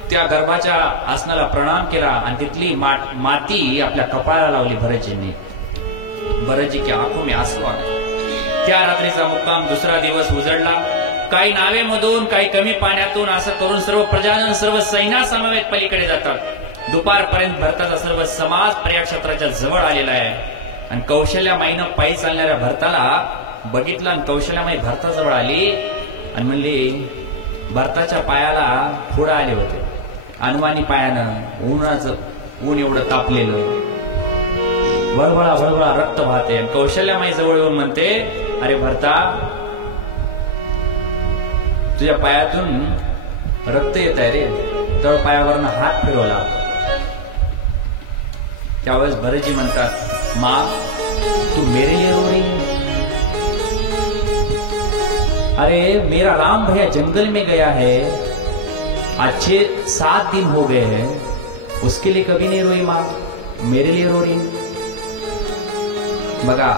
त्या गर्भाच्या आसनाला प्रणाम केला आणि तिथली माती आपल्या कपाळाला लावली भरतजींनी. भरतजी की आंखों में आंसू आ गए. त्या रात्रीचा मुक्काम दुसरा दिवस उजळला. काही नावेमधून, काही कमी पाण्यातून असं करून सर्व प्रजाजन, सर्व सैन्यासमवेत पलीकडे जातात. दुपारपर्यंत भरताचा सर्व समाज प्रयाग क्षेत्राच्या जवळ आलेला आहे. आणि कौशल्यामाईनं पायी चालणाऱ्या भरताला बघितलं आणि कौशल्यामाई भरताजवळ आली आणि म्हणली, भरताच्या पायाला फोडा आले होते, अनवानी पायानं, ऊन एवढं तापलेलं, भळभळा भळभळा रक्त वाहते. कौशल्यामाई जवळ येऊन म्हणते, अरे भरता, तुझ्या पायातून रक्त येत आहे रे. तळ पायावरनं हात फिरवला. त्यावेळेस भरतजी म्हणतात, माँ तू मेरे लिए रो रही है? अरे मेरा राम भैया जंगल में गया है, अच्छे 7 दिन हो गए हैं, उसके लिए कभी नहीं रोई माँ, मेरे लिए रो रही. बघा,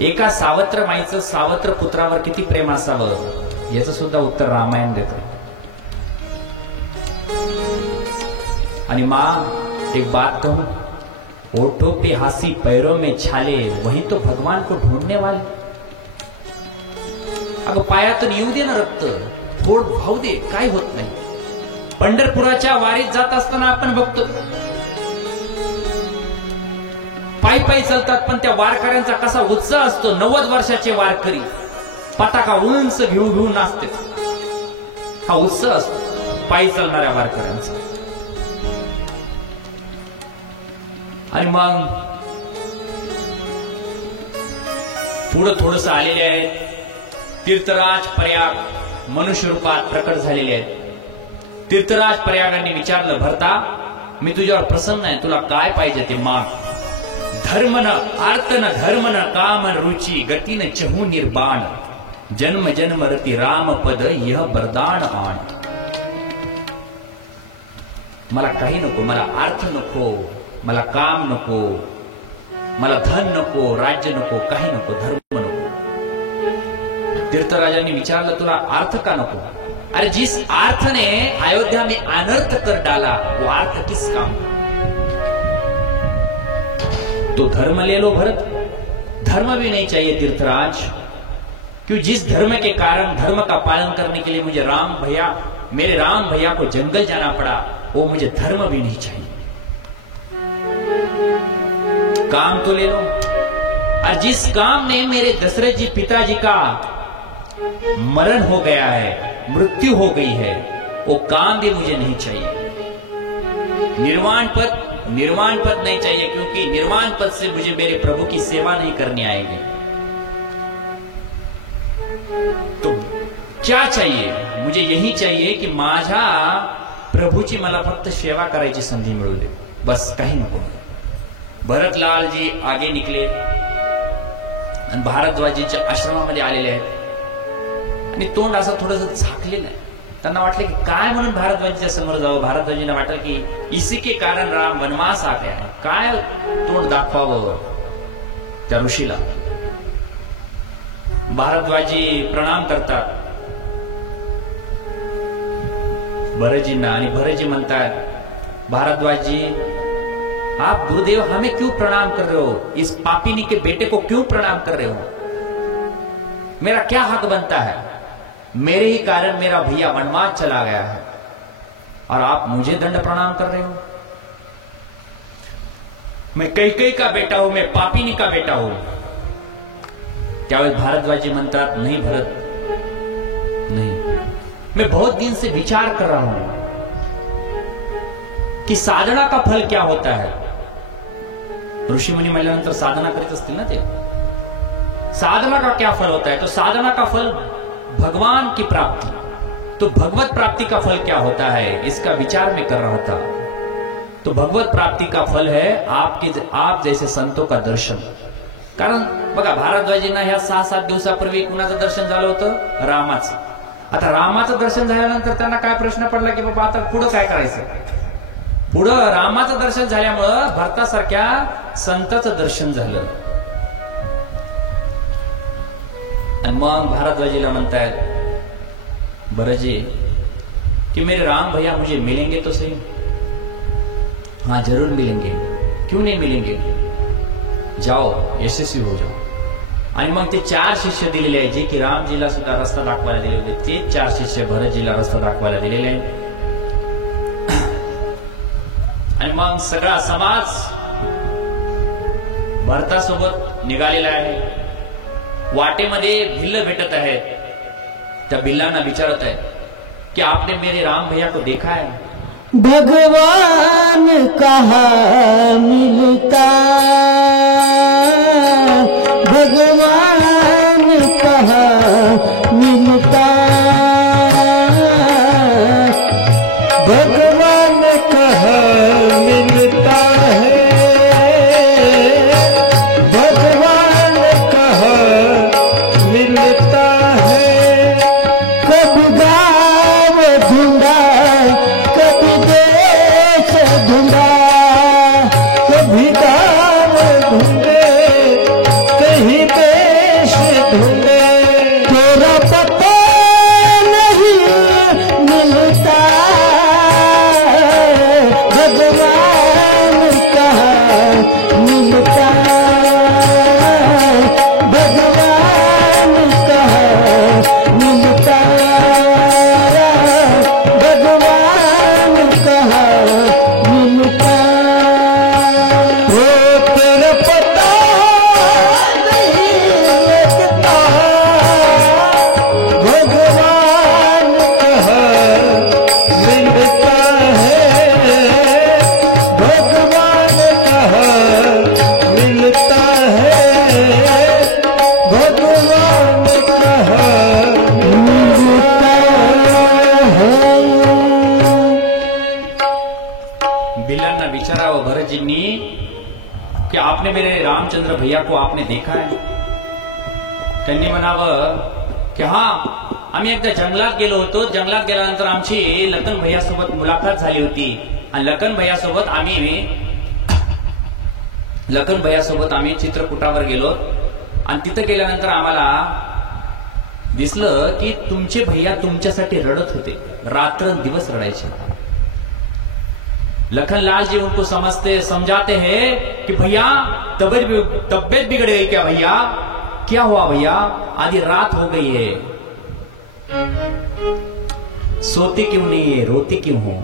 एका सावत्र माईचं सावत्र पुत्रावर किती प्रेम असावं याचं सुद्धा उत्तर रामायण देतं. आणि मां एक बात कहूं, होठों पे हासी पैरों में छाले, वही तो भगवान को ढूंढने वाले. अगं पायातून येऊ दे ना रक्त, फोड भाऊ दे, काय होत नाही. पंढरपुराच्या वारीत जात असताना आपण बघतो पायी पायी चालतात, पण त्या वारकऱ्यांचा कसा उत्साह असतो. 90 वर्षाचे वारकरी पताका उंच घेऊन नाचते. हा उत्साह असतो पायी चालणाऱ्या वारकऱ्यांचा. आणि मग पुढे थोडस आलेले आहेत तीर्थराज प्रयाग, मनुष्य रूपात प्रकट झालेले आहेत. तीर्थराज प्रयागांनी विचारलं, भरता मी तुझ्यावर प्रसन्न आहे, तुला काय पाहिजे ते माग. धर्म न अर्थ न धर्म न काम रुची गती न चहू निर्बाण जन्म जन्म रती राम पद यह वरदान आण. मला काही नको, मला अर्थ नको, मला काम नको, मला धन नको, राज्य नको, काही नको, धर्म नको. तीर्थराजांनी विचारलं तुला अर्थ का नको? अरे जिस अर्थ ने अयोध्या में अनर्थ कर डाला वो अर्थ किस काम? तो धर्म ले लो भरत. धर्म भी नहीं चाहिए तीर्थराज, क्यों जिस धर्म के कारण धर्म का पालन करने के लिए मुझे मेरे राम भैया को जंगल जाना पड़ा, वो मुझे धर्म भी नहीं चाहिए. काम तो ले लो. और जिस काम ने मेरे दशरथ जी पिताजी का मरण हो गया है, मृत्यु हो गई है, वो काम भी मुझे नहीं चाहिए. निर्वाण पद नहीं चाहिए, क्योंकि निर्वाण पद से मुझे मेरे प्रभु की सेवा नहीं करनी आएगी. तो क्या चाहिए? मुझे यही चाहिए की माझ्या प्रभूची मला फक्त सेवा करायची संधी मिळू दे, बस, काही नको. भरतलालजी आगे निकले आणि भारद्वाजीच्या आश्रमामध्ये आलेले आहेत आणि तोंड असं थोडंसं झाकलेलं आहे. त्यांना वाटलं की काय म्हणून भारद्वाजीच्या समोर जावं. भारद्वाजींना वाटलं की इसी के कारण राम वनवास आ गया, काय तोंड दाखवावं त्या ऋषीला. भारद्वाजी प्रणाम करतात भरतजींना आणि भरतजी म्हणतात भारद्वाज जी आप गुरुदेव हमें क्यों प्रणाम कर रहे हो? इस पापिनी के बेटे को क्यों प्रणाम कर रहे हो? मेरा क्या हक बनता है? मेरे ही कारण मेरा भैया वनवास चला गया है और आप मुझे दंड प्रणाम कर रहे हो? मैं कैकेयी का बेटा हूं, मैं पापिनी का बेटा हूं. त्यावेळेस भारद्वाजी म्हणतात नहीं भरत, नहीं, मैं बहुत दिन से विचार कर रहा हूं कि साधना का फल क्या होता है. ऋषी मुनि महिलानंतर साधना करीत असतील ना ते. साधना का क्या फल होता है? तो साधना का फल भगवान की प्राप्ति. तो भगवत प्राप्ति का फल क्या होता है, इसका विचार मैं कर रहा था. तो भगवत प्राप्ति का फल है आप जैसे संतों का दर्शन. कारण बघा भारद्वाजींना ह्या 6-7 दिवसापूर्वी कुणाचं दर्शन झालं होतं? रामाचं. आता रामाचं दर्शन झाल्यानंतर त्यांना काय प्रश्न पडला की बाबा आता पुढं काय करायचं? पुढं रामाचं दर्शन झाल्यामुळं भरतासारख्या संताचं दर्शन झालं. आणि मग भारद्वाजीला म्हणतायत भरतजी कि मेरे राम भैया मुझे मिलेंगे तो सही. हाँ जरूर मिलेंगे, क्यों नहीं मिलेंगे, जाओ यशस्वी हो जाओ. आणि मग ते 4 शिष्य दिलेले आहेत जे की रामजीला सुद्धा रस्ता दाखवायला दिले होते. ते 4 शिष्य भरतजीला रस्ता दाखवायला दिलेले आहेत. आणि मग सगळा समाज भरतासोबत निघालेला आहे. वाटेमध्ये भिल्ल भेटत आहेत. त्या भिल्लांना विचारत आहेत कि आपने मेरे राम भैया को देखा है? भगवान कहाँ मिलता, भगवान कहाँ मिलता, भगवान कहाँ मिलता है, भगवान कहाँ मिलता है. कभी गाँव ढूंढा, कभी देश ढूंढा, कभी गाँव ढूंढे, कहीं देश ढूंढे. तेरा आपने मेरे रामचंद्र भैया को आपने देखा है? त्यांनी म्हणावं की हा, आम्ही एकदा जंगलात गेलो होतो. जंगलात गेल्यानंतर आमची लखन भैया सोबत मुलाखत झाली होती आणि लखन भैया सोबत आम्ही चित्रकूटावर गेलो आणि तिथं गेल्यानंतर आम्हाला दिसलं की तुमचे भैया तुमच्यासाठी रडत होते, रात्रंदिवस रडायचे. लखन लाल जी उनको समझाते हैं कि भैया तबियत बिगड़ गई क्या भैया? क्या हुआ भैया? आधी रात हो गई है, सोते क्यों नहीं है, रोते क्यों हो?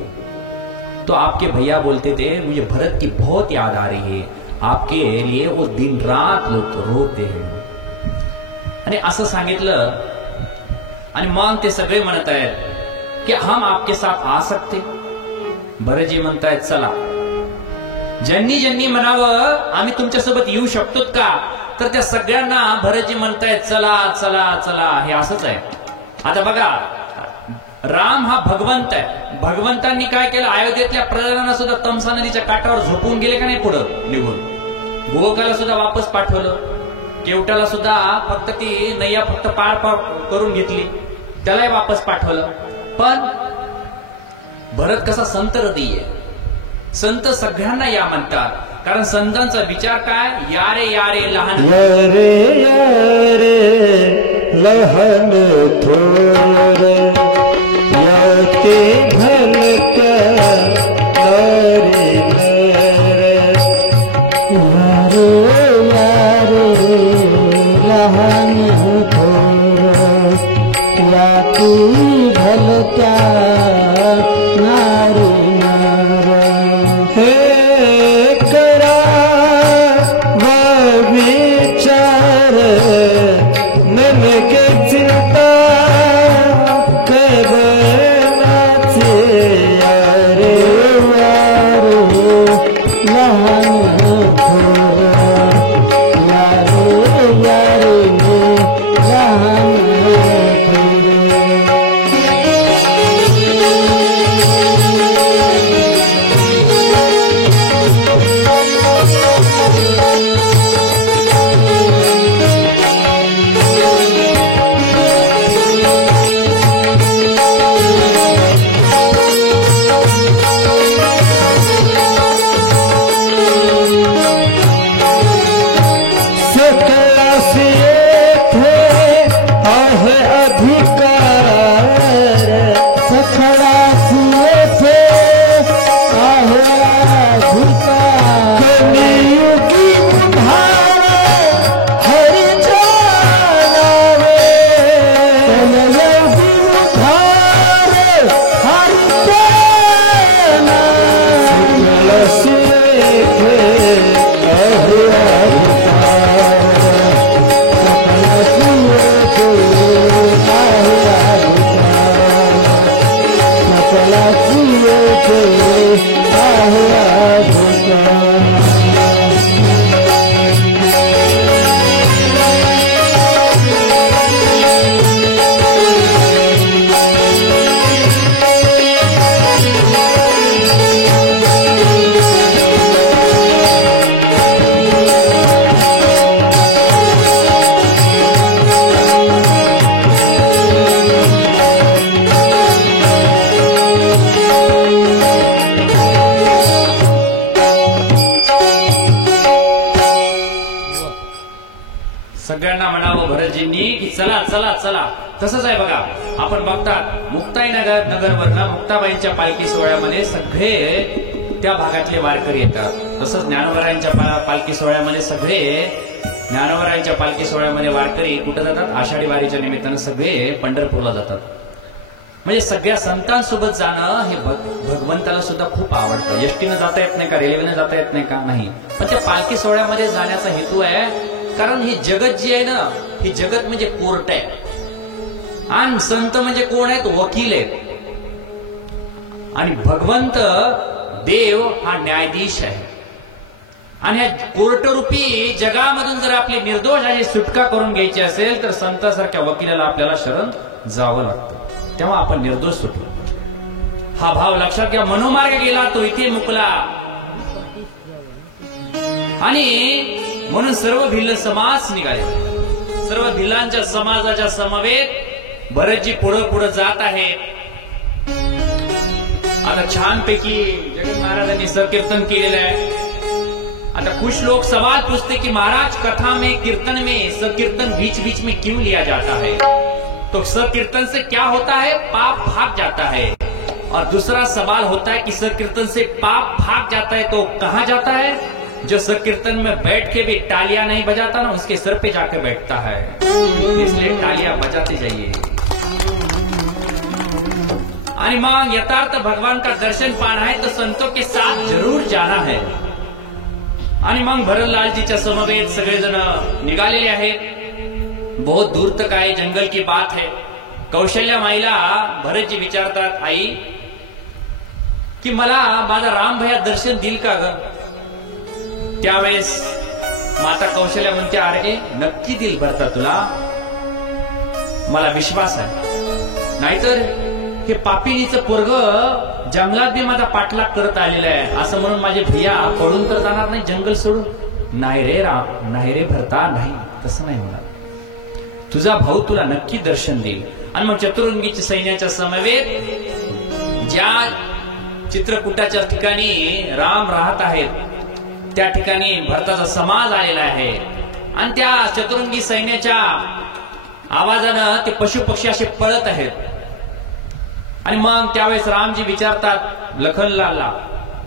तो आपके भैया बोलते थे मुझे भरत की बहुत याद आ रही है, आपके लिए वो दिन रात लोग रोते हैं. आणि असं सांगितलं आणि मग ते सगळे म्हणत आहेत की हम आपके साथ आ सकते. भरतजी म्हणतायत चला. ज्यांनी ज्यांनी म्हणावं आम्ही तुमच्यासोबत येऊ शकतो का, तर त्या सगळ्यांना भरतजी म्हणतायत चला चला चला. हे असंच आहे. आता बघा, राम हा भगवंत आहे. भगवंतांनी काय केलं, अयोध्येतल्या प्रजांना सुद्धा तमसा नदीच्या काठावर झोपून गेले का नाही पुढं निघून. गोकाला सुद्धा वापस पाठवलं. केवटाला सुद्धा फक्त ती नैया फक्त पार करून घेतली, त्यालाही वापस पाठवलं. पण भरत कसा संत हृदय आहे. संत सगळ्यांना या म्हणतात, कारण संतांचा विचार काय, यारे यारे लहान यारे यारे लहान थोर याते भलका यारे यारे लहान थोर याते भलका सगळ्यांना म्हणावं भरतजींनी की चला चला चला. तसंच आहे बघा, आपण बघतात मुक्ताई नगरवरनं मुक्ताबाईंच्या पालखी सोहळ्यामध्ये सगळे त्या भागातले वारकरी येतात. तसंच ज्ञानोबरायांच्या पालखी सोहळ्यामध्ये सगळे ज्ञानोबरायांच्या पालखी सोहळ्यामध्ये वारकरी कुठे जातात, आषाढी वारीच्या निमित्तानं सगळे पंढरपूरला जातात. म्हणजे सगळ्या संतांसोबत जाणं हे भगवंताला सुद्धा खूप आवडतं. एसटीनं जाता येत नाही का, रेल्वेनं जाता येत नाही का, नाही. पण त्या पालखी सोहळ्यामध्ये जाण्याचा हेतू आहे, कारण ही जगत जी आहे ना, ही जगत म्हणजे कोर्ट आहे आणि संत म्हणजे कोण आहेत, वकील आहेत. आणि भगवंत देव हा न्यायाधीश आहे. आणि ह्या कोर्टरूपी जगामधून जर आपली निर्दोषाची सुटका करून घ्यायची असेल तर संतासारख्या वकिलाला आपल्याला शरण जावं लागतं, तेव्हा आपण निर्दोष सुटलो. हा भाव लक्षात घ्या. मनोमार्ग गेला तो इथे मुकला. आणि म्हणून सर्व भिल्ल समाज निघाले. सर्व भिल्लांच्या समाजाच्या समवेत भरतजी पुढं पुढं जात आहेत. आता छानपैकी जगत महाराजांनी संकीर्तन केलेलं आहे. आता कुछ लोग सवाल पूछते कि महाराज कथा में कीर्तन में संकीर्तन बीच बीच में क्यों लिया जाता है? तो संकीर्तन से क्या होता है? पाप भाग जाता है. और दूसरा सवाल होता है कि संकीर्तन से पाप भाग जाता है तो कहां जाता है? जो संकीर्तन में बैठ के भी तालियां नहीं बजाता ना, उसके सर पे जाके बैठता है. इसलिए तालियां बजाते जाइए. आणि मग यथार्थ भगवान का दर्शन पाना है तो संतों के साथ जरूर जाना है. आणि मग भरतलालजीच्या समवेत सगळेजण निघालेले आहेत. बहुत दूर तक आए. जंगल की बात है. कौशल्या माईला भरतजी विचारतात, आई की मला माझा राम भैया दर्शन देईल का ग? त्यावेळेस माता कौशल्या म्हणते, अरे नक्की देईल भरता तुला, मला विश्वास आहे. नाहीतर हे पापिनीचं पोरग जंगलात बी माझा पाठलाग करत आलेला आहे असं म्हणून माझे भैया पळून तर जाणार नाही जंगल सोडून. नाही रे राम, नाही रे भरता, नाही, तसं नाही होणार. तुझा भाऊ तुला नक्की दर्शन देईल. आणि मग चतुरंगीच्या सैन्याच्या समवेत ज्या चित्रकूटाच्या ठिकाणी राम राहत आहेत त्या ठिकाणी भरताचा समाज आलेला आहे. आणि त्या चतुरंगी सैन्याच्या आवाजानं ते पशु पक्षी असे पळत आहेत. आणि मग त्यावेळेस रामजी विचारतात लखनलाला,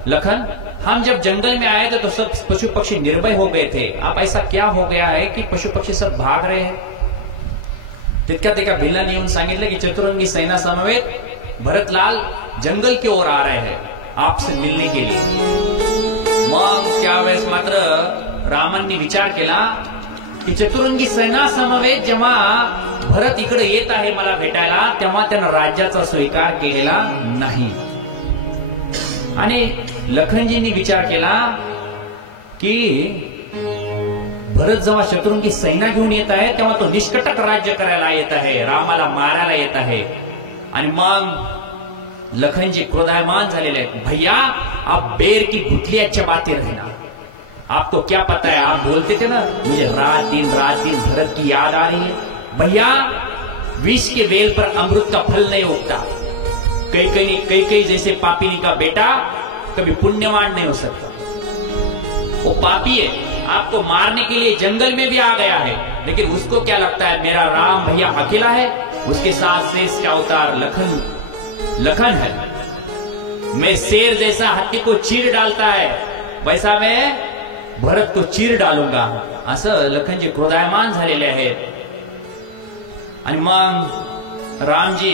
लखन, हम जब जंगल में आए थे तो सब पशु पक्षी निर्भय हो गए थे. अब ऐसा क्या हो गया है कि पशु पक्षी सब भाग रहे हैं? तितक्यात एका भिल्लाने येऊन सांगितलं की चतुरंगी सैन्या समवेत भरतलाल जंगल की ओर आ रहे हैं आपसे मिलने के लिए. मग त्यावेळेस मात्र रामांनी विचार केला की चतुरंगी सैन्या समवेत जेव्हा भरत इकडे येत आहे मला भेटायला, तेव्हा त्यानं राज्याचा स्वीकार केलेला नाही. आणि लखनजींनी विचार केला की भरत जेव्हा शत्रुंगी सैन्य घेऊन येत आहे तेव्हा तो निष्कटक राज्य करायला येत आहे, रामाला मारायला येत आहे. आणि मग लखनजी क्रोधायमान झालेले आहेत. भैया आप बेर की गुठलियां चबाते रहना, आपको क्या पता है, आप बोलते थे ना मुझे रात दिन भरत की याद आ रही है. भैया विष के वेल पर अमृत का फल नहीं उगता. कई जैसे पापिनी का बेटा कभी पुण्यवान नहीं हो सकता. वो पापी है, आपको मारने के लिए जंगल में भी आ गया है, लेकिन उसको क्या लगता है मेरा राम भैया अकेला है, उसके साथ शेष का अवतार लखन है. मैं शेर जैसा हाथी को चीर डालता है वैसा मैं भरत को चीर डालूंगा. असं लखनजी क्रोधायमान झालेले आहेत. आणि मग रामजी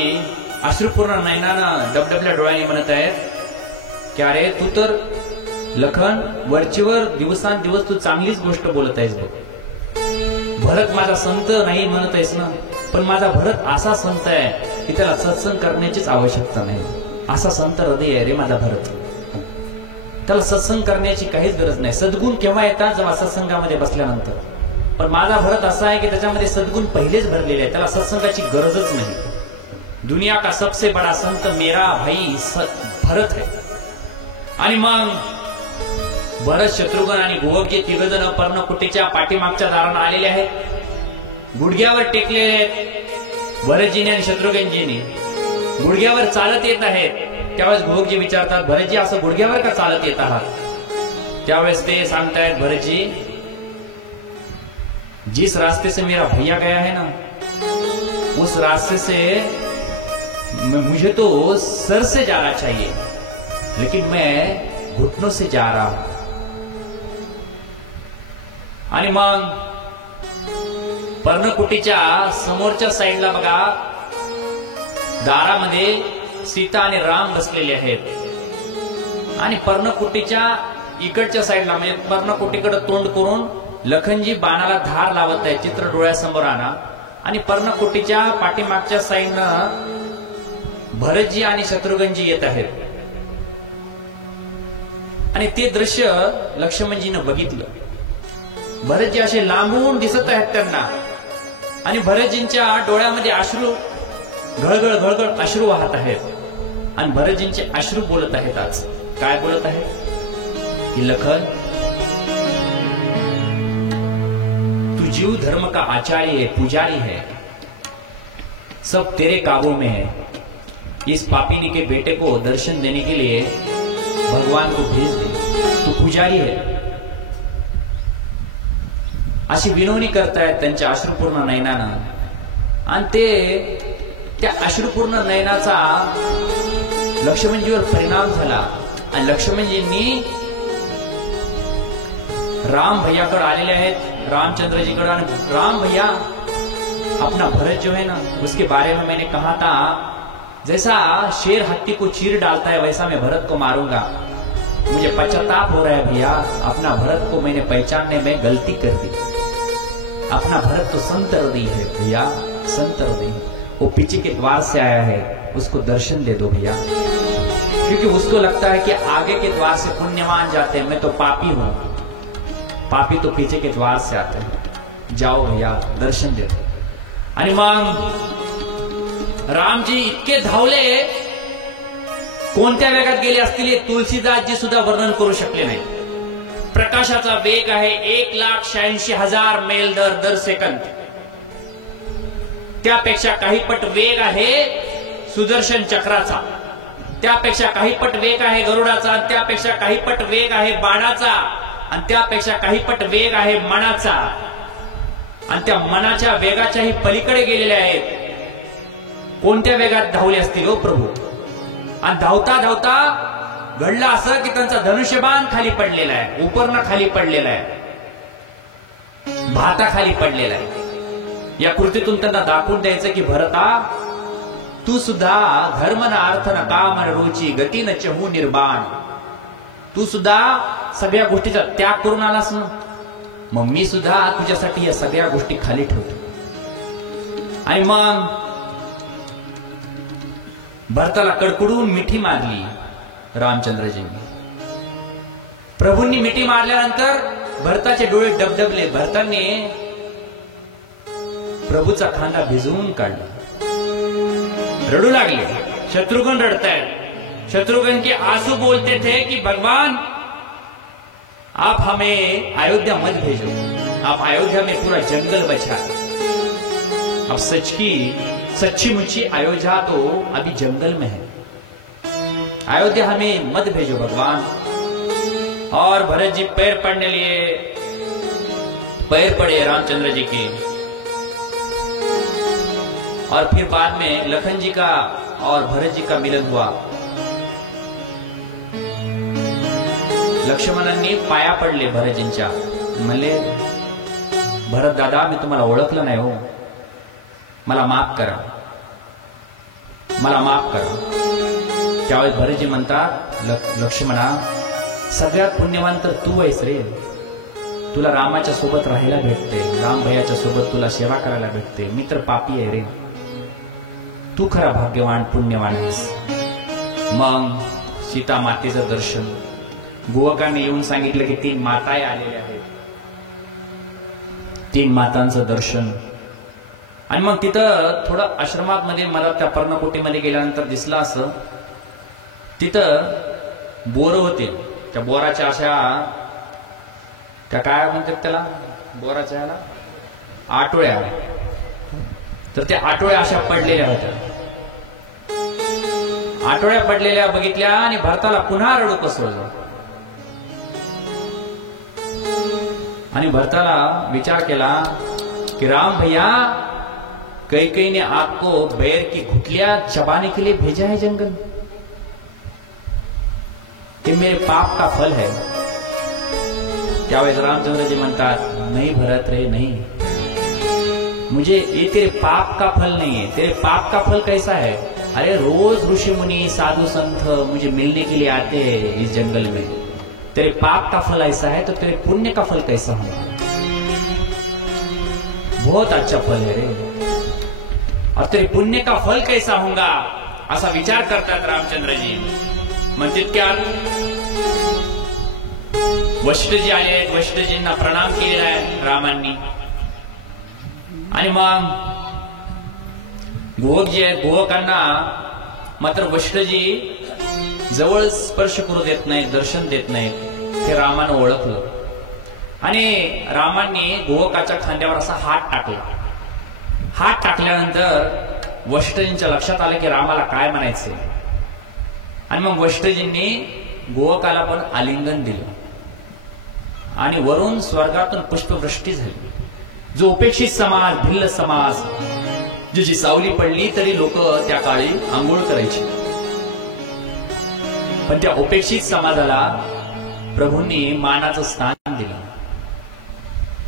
अश्रुपूर्ण नयनानं डबडबल्या डोळ्यांनी म्हणत आहेत की अरे तू तर लखन वरचीवर दिवसांदिवस तू चांगलीच गोष्ट बोलत आहेस बघ. भरत माझा संत नाही म्हणत आहेस ना, पण माझा भरत असा संत आहे की त्याला सत्संग करण्याचीच आवश्यकता नाही. असा संत हृदय आहे रे माझा भरत, त्याला सत्संग करण्याची काहीच गरज नाही. सद्गुण केव्हा येतात? जेव्हा सत्संगामध्ये बसल्यानंतर. पण माझा भरत असा आहे की त्याच्यामध्ये सद्गुण पहिलेच भरलेले आहे, त्याला सत्संगाची गरजच नाही. दुनिया का सबसे बड़ा संत मेरा भाई भरत है. आणि मग भरत, शत्रुघ्न आणि गोवर्धन तिघजण पर्णकुटीच्या पाठीमागच्या दारानं आलेले आहेत. गुडघ्यावर टेकलेले आहेत. भरतजीने आणि शत्रुघ्नजीने गुडघ्यावर चालत येत आहेत. त्यावेळेस गोवर्धनजी विचारतात, भरतजी असं गुडघ्यावर का चालत येत आहात? त्यावेळेस ते सांगतायत, भरतजी जिस रास्ते से मेरा भैया गया है ना, उस रास्ते से मुझे तो सर से जाना चाहिए, लेकिन मैं घुटनों से जा रहा हूं. आणि मग पर्णकुटीच्या समोरच्या साईडला बघा, दारामध्ये सीता आणि राम बसलेले आहेत. आणि पर्णकुटीच्या इकडच्या साईडला म्हणजे पर्णकुटीकडे तोंड करून लखनजी बाणाला धार लावत आहे. चित्र डोळ्यासमोर आणा. आणि पर्णकुटीच्या पाठीमागच्या साईडनं भरतजी आणि शत्रुघ्नजी येत आहेत. आणि ते दृश्य लक्ष्मणजीनं बघितलं. भरतजी असे लांबून दिसत आहेत त्यांना. आणि भरतजींच्या डोळ्यामध्ये अश्रू घळघळ घळघळ अश्रू वाहत आहेत. आणि भरतजींचे अश्रू बोलत आहेत. आज काय बोलत आहेत की लखन, जीव धर्म का आचार्य है, पुजारी है, सब तेरे काबू में है। इस पापिनी के बेटे को दर्शन देने के लिए भगवान को भेज दे, तू पुजारी है। अशी विनवणी करतायत त्यांच्या अश्रुपूर्ण नयनानं, आणि ते त्या अश्रुपूर्ण नयनाचा लक्ष्मणजीवर परिणाम झाला। आणि लक्ष्मणजींनी राम भैयाकडे आलेले आहेत, रामचंद्रजीकडे, आणि राम भैया अपना भरत जो है ना, उसके बारे में मैंने कहा था, जैसा शेर हत्ती को चीर डालता है वैसा मैं भरत को मारूंगा। मुझे पश्चाताप हो रहा है भैया, अपना भरत को मैंने पहचानने में गलती कर दी। अपना भरत तो संत हृदय है भैया, संत हृदय, वो पीछे के द्वार से आया है, उसको दर्शन दे दो भैया। क्योंकि उसको लगता है कि आगे के द्वार से पुण्यवान जाते हैं, मैं तो पापी हूं, पापी तो पीछे के द्वार से आते हैं। जाओ भैया, दर्शन दे दो। आणि मग रामजी इतके धावले, कोणत्या वेगात गेले असतील हे तुलसीदासजी सुद्धा वर्णन करू शकले नाही। प्रकाशाचा वेग आहे 1,86,000 मैल दर सेकंद, त्यापेक्षा काही पट वेग आहे सुदर्शन चक्राचा, त्यापेक्षा काही पट वेग आहे गरुडाचा, त्यापेक्षा काही पट वेग आहे बाणाचा, आणि त्यापेक्षा काही पट वेग आहे मनाचा, आणि त्या मनाच्या वेगाच्याही पलीकडे गेलेले आहेत। कोणत्या वेगात धावले असतील हो प्रभू। आणि धावता धावता घडलं असं की त्यांचा धनुष्यबाण खाली पडलेला आहे, उपरणं खाली पडलेला आहे, भाता खाली पडलेला आहे। या कृतीतून त्यांना दाखवून द्यायचं की भरता, तू सुद्धा धर्म न अर्थ न काम न रुची गती न चहू निर्बाण, तू सुद्धा सगळ्या गोष्टीचा त्याग करून आलास ना, मग मी सुद्धा तुझ्यासाठी या सगळ्या गोष्टी खाली ठेवतो। आणि मग भरताला कडकडून मिठी मारली रामचंद्रजींनी। प्रभूंनी मिठी मारल्यानंतर भरताचे डोळे डबडबले, भरताने प्रभूचा खांदा भिजवून काढला, रडू लागले। शत्रुघ्न रडतायत, शत्रुघ्न के आंसू बोलते थे कि भगवान आप हमें अयोध्या मत भेजो, आप अयोध्या में पूरा जंगल बचा, अब सच्ची मुच्ची अयोध्या तो अभी जंगल में है, अयोध्या हमें मत भेजो भगवान। और भरत जी पैर पड़ने लिए, पैर पड़े रामचंद्र जी के, और फिर बाद में लखन जी का और भरत जी का मिलन हुआ। लक्ष्मणांनी पाया पडले भरतजींच्या, म्हणले भरत दादा मी तुम्हाला ओळखलं नाही हो, मला माफ करा, मला माफ करा। त्यावेळेस भरतजी म्हणतात लक्ष्मणा, सगळ्यात पुण्यवान तर तू आहेस रे, तुला रामाच्या सोबत राहायला भेटते, राम भैयाच्या सोबत तुला सेवा करायला भेटते, मी तर पापी आहे रे, तू खरा भाग्यवान पुण्यवान आहेस। मग सीता मातेचं दर्शन, गोवकांनी येऊन सांगितलं की 3 माताय आलेल्या आहेत, 3 मातांचं दर्शन। आणि मग तिथं थोडं आश्रमात मध्ये मला त्या पर्णकोटीमध्ये गेल्यानंतर दिसलं असं, तिथं बोर होते, त्या बोराच्या अशा, त्या काय म्हणतात त्याला, बोराच्या ह्याला आटोळ्या, तर त्या आटोळ्या अशा पडलेल्या होत्या, आटोळ्या पडलेल्या बघितल्या आणि भरताला पुन्हा रडू कोसळलं। आणि भरताला विचार केला कि राम भैया, कैकेयी ने आपको बैर की घुटलियां चबाने के लिए भेजा है जंगल, ये मेरे पाप का फल है। त्यावेळेस रामचंद्र जी म्हणतात, नहीं भरत रे नहीं, मुझे ये तेरे पाप का फल नहीं है। तेरे पाप का फल कैसा है? अरे रोज ऋषि मुनि साधु संत मुझे मिलने के लिए आते हैं इस जंगल में, तेरे पाप का फल ऐसा है तो तेरे पुण्य का फल कैसा होगा? बहुत अच्छा फल है रे, और तेरे पुण्य का फल कैसा होगा असा विचार करतात रामचंद्रजी। मग तितक्यात वशिष्ठजी आले आहेत, वशिष्ठजींना प्रणाम केलेला आहे रामांनी। आणि मग गोवक जे आहेत, गोवकांना मात्र वशिष्ठजी जवळ स्पर्श करू देत नाहीत, दर्शन देत नाहीत। हे रामानं ओळखलं, आणि रामांनी गोवकाच्या खांद्यावर असा हात टाकला. हात टाकल्यानंतर वशिष्ठजींच्या लक्षात आलं की रामाला काय म्हणायचंय. आणि मग वशिष्ठजींनी गोवकाला पण आलिंगन दिलं आणि वरून स्वर्गातून पुष्पवृष्टी झाली. जो उपेक्षित समाज, भिल्ल समाज, ज्याची सावली पडली तरी लोक त्या काळी आंघोळ करायची, पण त्या उपेक्षित समाजाला प्रभूंनी मानाचं स्थान दिलं.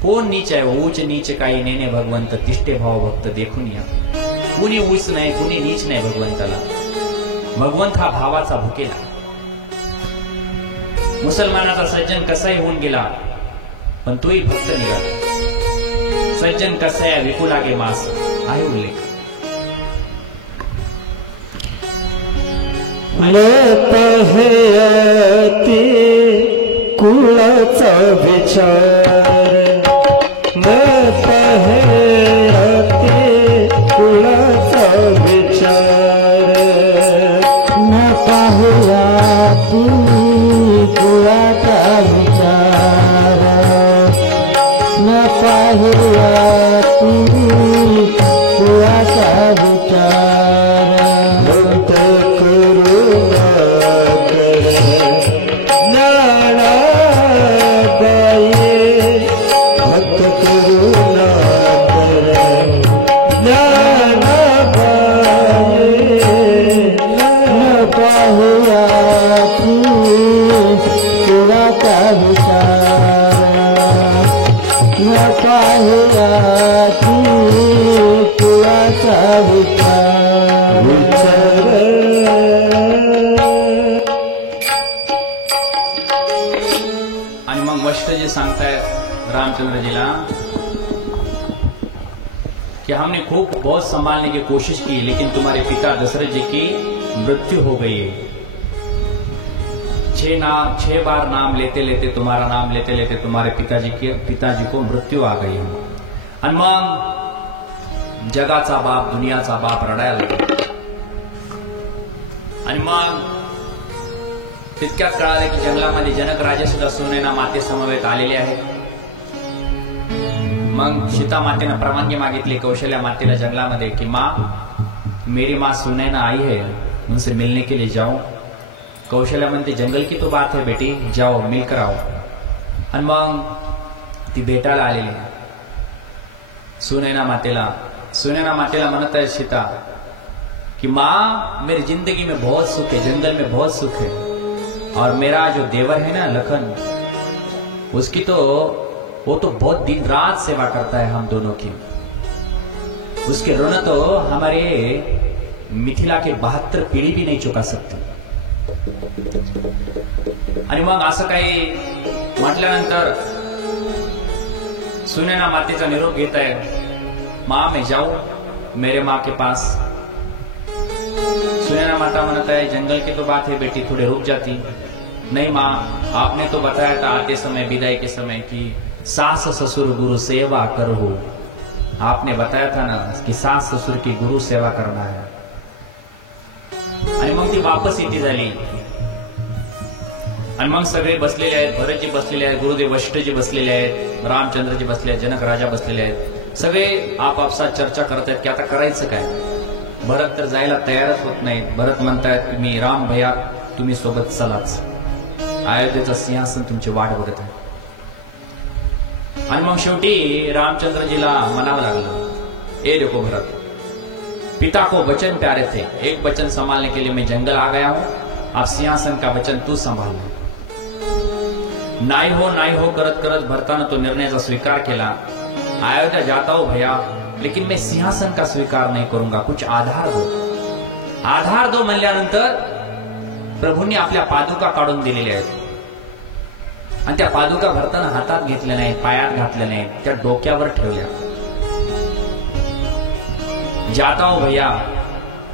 कोण नीच आहे, ऊच नीच काही नेने भगवंत, तिष्ठे भाव भक्त देखून या. कुणी ऊच नाही, कुणी नीच नाही भगवंताला. भगवंत हा भावाचा भुकेला. मुसलमानाचा सज्जन कसाही होऊन गेला पण तोही भक्त निघाला. सज्जन कसा आहे विपुलागे मास आहे उल्लेख. न पाहयाती कुळाचा विचार, न पाहयाती कुळाचा विचार, न पाहयाती कुळाचा विचार, न पाहयाती कुळाचा विचार. भक्त करुणा कर ज्ञानाबाई, भक्त करुणा कर ज्ञानाबाई, न पाहयाती कुळाचा विचार, न पाहयाती कुळाचा विचार. आणि मग वशिष्ठजी सांगतायत रामचंद्र जी कि हमने खूब बहुत संभालने की कोशिश की, लेकिन तुम्हारे पिता दशरथ जी की मृत्यु हो गई है. 6 बार नाम लेते लेते, तुम्हारा नाम लेते लेते तुम्हारे पिताजी को मृत्यु आ गई है. आणि मग जगाचा बाप, दुनियाचा बाप रडायला लागला. आणि मग तितक्यात कळाले की जंगलामध्ये जनक राजे सुद्धा सुनेना माते समवेत आलेले आहेत. मग सीता मातेनं परवानगी मागितली कौशल्या मातेला जंगलामध्ये की माँ, मेरी माँ सुनैना आई है, उनसे मिलने के लिए जाओ. कौशल्या म्हणते जंगल की तो बात है बेटी, जाओ मिलकर आओ. आणि मग ती भेटायला आलेली सुनैना मातेला म्हणत आहे सीता कि माँ, मेरी जिंदगी में बहुत सुख है, जंगल में बहुत सुख है, और मेरा जो देवर है ना लखन, उसकी तो वो तो बहुत दिन रात सेवा करता है हम दोनों की. उसके ऋण तो हमारे मिथिला के 72 पीढ़ी भी नहीं चुका सकती. आणि मग असं काही म्हटल्यानंतर सुनैना मातेचा निरोप घेत आहे. माँ, मैं जाऊं मेरे माँ के पास. सुनैना माता म्हणत है जंगल की तो बात है बेटी, थोड़े रुक जाती. नहीं माँ, आपने तो बताया था आते समय, विदाई के समय कि सास ससुर गुरु सेवा करो. आपने बताया था ना कि सास ससुर की गुरु सेवा करना है. आणि मग ती वापस येती झाली. आणि मग सगळे बसलेले आहेत, भरतजी बसलेले आहेत, गुरुदेव वशिष्ठजी बसलेले आहेत, रामचंद्रजी बसले आहेत, जनक राजा बसलेले आहेत. सगळे आपापसात चर्चा करत आहेत की आता करायचं काय. भरत तर जायला तयारच होत नाही. भरत म्हणतायत की मी राम भैया तुम्ही सोबत चलाच, अयोध्येचं सिंहासन तुमची वाट बघत आहे. आणि मग शेवटी रामचंद्रजीला म्हणावं लागलं, ए देखो भरत, पिता को वचन प्यारे थे, एक वचन संभालने के लिए मैं जंगल आ गया हूं, अब सिंहासन का वचन तू संभाल. नाही हो करत करत भरतानं तो निर्णयाचा स्वीकार केला. अयोध्या जाता हूं भैया, लेकिन मैं सिंहासन का स्वीकार नहीं करूंगा, कुछ आधार दो. आधार दो म्हणल्यानंतर प्रभूंनी आपल्या पादुका काढून दिलेल्या आहेत. आणि त्या पादुका भरताना हातात घेतल्या नाहीत, पायात घातल्या नाहीत, त्या डोक्यावर ठेवल्या. जाता हूं भैया,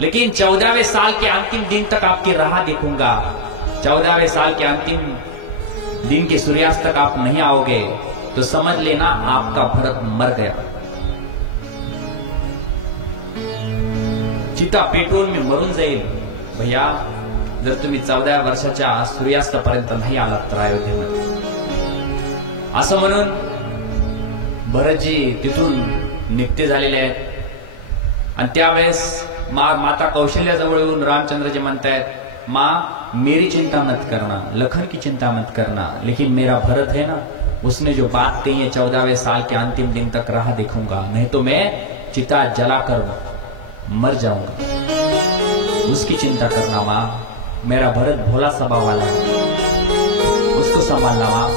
लेकिन 14वें साल के अंतिम दिन तक आपकी राह देखूंगा. 14वें साल के अंतिम दिन के सूर्यास्त तक आप नहीं आओगे तो समझ लेना आपका भरत मर गया. चिता पेटवून मी मरून जाईल भैया जर तुम्ही 14व्या वर्षाच्या सूर्यास्तापर्यंत नाही आलात तर अयोध्येमध्ये. असं म्हणून भरतजी तिथून निघते झालेले आहेत. आणि त्यावेळेस माता कौशल्याजवळ येऊन रामचंद्रजी म्हणतायत, माँ मेरी चिंता मत करना, लखन की चिंता मत करना, लेकिन मेरा भरत है ना, उसने जो बात कही है 14वें साल के अंतिम दिन तक राह देखूंगा, नहीं तो मैं चिता जलाकर मर जाऊंगा. उसकी चिंता करना माँ, मेरा भरत भोला स्वभाव वाला है, उसको संभालना माँ,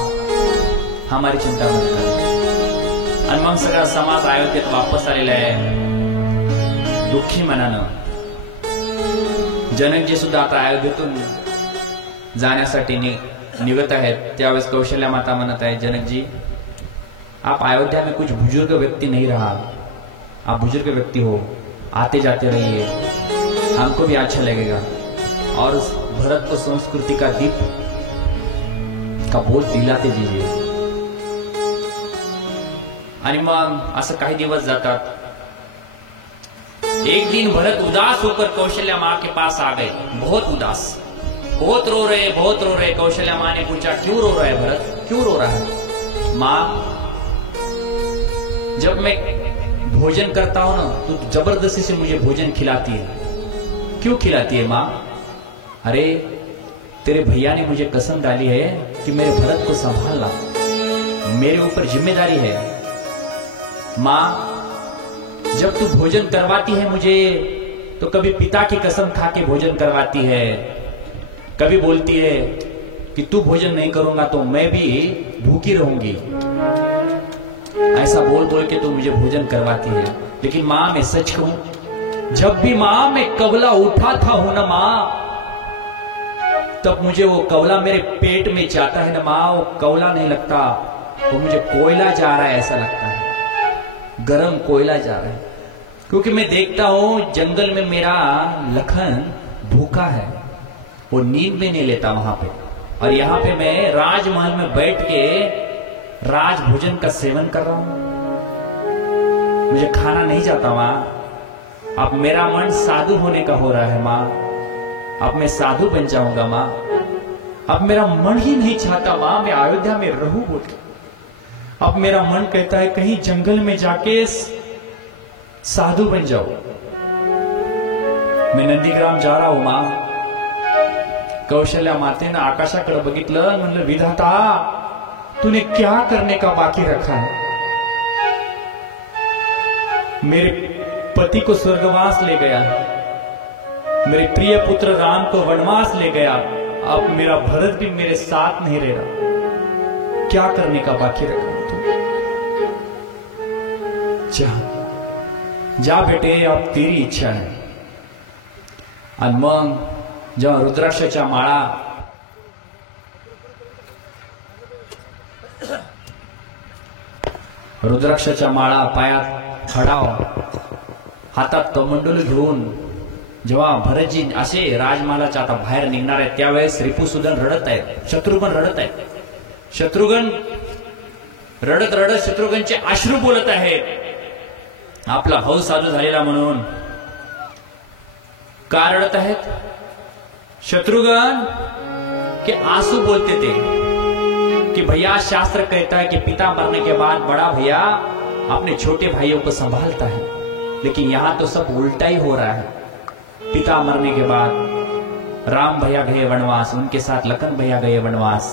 हमारी चिंता मत करना. आणि मग सगळा समाज अयोध्येत वापस आलेला आहे दुःखी मनानं. जनकजी सुद्धा आता अयोध्येतून जाण्यासाठी निघत आहेत. त्यावेळेस कौशल्या माता म्हणत आहे, जनकजी आप अयोध्या में कुछ बुजुर्ग व्यक्ति नहीं रहा, आप बुजुर्ग व्यक्ति हो, आते जाते रहिए, हमको भी अच्छा लगेगा. और उस भरत को संस्कृति का दीप का बोध दिलाते दीजिए. आणि मग असं काही दिवस जातात. एक दिन भरत उदास होकर कौशल्या माँ के पास आ गए, बहुत उदास, बहुत रो रहे, बहुत रो रहे. कौशल्या माँ ने पूछा, क्यों रो रहा है भरत, क्यों रो रहा है? माँ, जब मैं भोजन करता हूं ना तो जबरदस्ती से मुझे भोजन खिलाती है. क्यों खिलाती है माँ? अरे तेरे भैया ने मुझे कसम डाली है कि मेरे भरत को संभालना, मेरे ऊपर जिम्मेदारी है. माँ, जब तू भोजन करवाती है मुझे तो कभी पिता की कसम खा के भोजन करवाती है, कभी बोलती है कि तू भोजन नहीं करूंगा तो मैं भी भूखी रहूंगी. ऐसा बोल बोल के तू मुझे भोजन करवाती है. लेकिन माँ मैं सच कहूं, जब भी माँ मैं कवला उठाता हूं ना माँ, तब मुझे वो कवला मेरे पेट में जाता है ना माँ, वो कवला नहीं लगता, वो मुझे कोयला जा रहा है ऐसा लगता है, गरम कोयला जा रहा है. क्योंकि मैं देखता हूं जंगल में मेरा लखन भूखा है, वो नींद में नहीं लेता वहां पे, और यहाँ पे मैं राजमहल में बैठ के राज भोजन का सेवन कर रहा हूं, मुझे खाना नहीं जाता माँ. अब मेरा मन साधु होने का हो रहा है माँ, अब मैं साधु बन जाऊंगा माँ. अब मेरा मन ही नहीं चाहता माँ मैं अयोध्या में रहूं बोल के. अब मेरा मन कहता है कहीं जंगल में जाके साधू बन जाओ. मैं नंदीग्राम जा रहा हूं माँ. कौशल्या मातेनं आकाशाकडे बघितलं, म्हणलं विधाता तूने क्या करने का बाकी रखा है? मेरे पति को स्वर्गवास ले गया, मेरे प्रिय पुत्र राम को वनवास ले गया, अब मेरा भरत भी मेरे साथ नहीं रह रहा, क्या करने का बाकी रखा तू? जा बेटे, अब तेरी इच्छा है. आणि मग जेव्हा रुद्राक्षाच्या माळा पायात खडाव, हातात कमंडलू घेऊन जेव्हा भरतजी असे राजमहालाच्या आता बाहेर निघणार आहेत, त्यावेळेस रिपुसूदन रडत आहेत, शत्रुघ्न रडत आहेत. शत्रुघ्न रडत रडत शत्रुघ्नचे अश्रू बोलत आहेत, आपला भाऊ साधू झालेला म्हणून. का रडत आहेत? शत्रुघ्न के आंसू बोलते थे कि भैया शास्त्र कहता है कि पिता मरने के बाद बड़ा भैया अपने छोटे भाइयों को संभालता है, लेकिन यहां तो सब उल्टा ही हो रहा है. पिता मरने के बाद राम भैया गए वनवास, उनके साथ लखन भैया गए वनवास,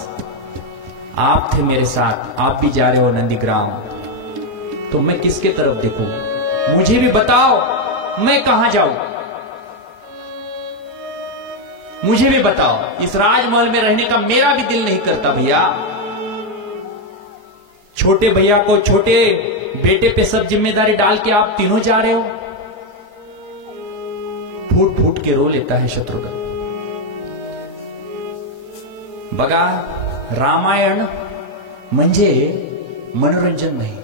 आप थे मेरे साथ, आप भी जा रहे हो नंदीग्राम, तो मैं किसके तरफ देखूं? मुझे भी बताओ, मैं कहां जाऊं? मुझे भी बताओ. इस राजमहल में रहने का मेरा भी दिल नहीं करता भैया. छोटे भैया को, छोटे बेटे पे सब जिम्मेदारी डाल के आप तीनों जा रहे हो. फूट फूट के रो लेता है शत्रुघ्न. बघा, रामायण म्हणजे मनोरंजन नाही,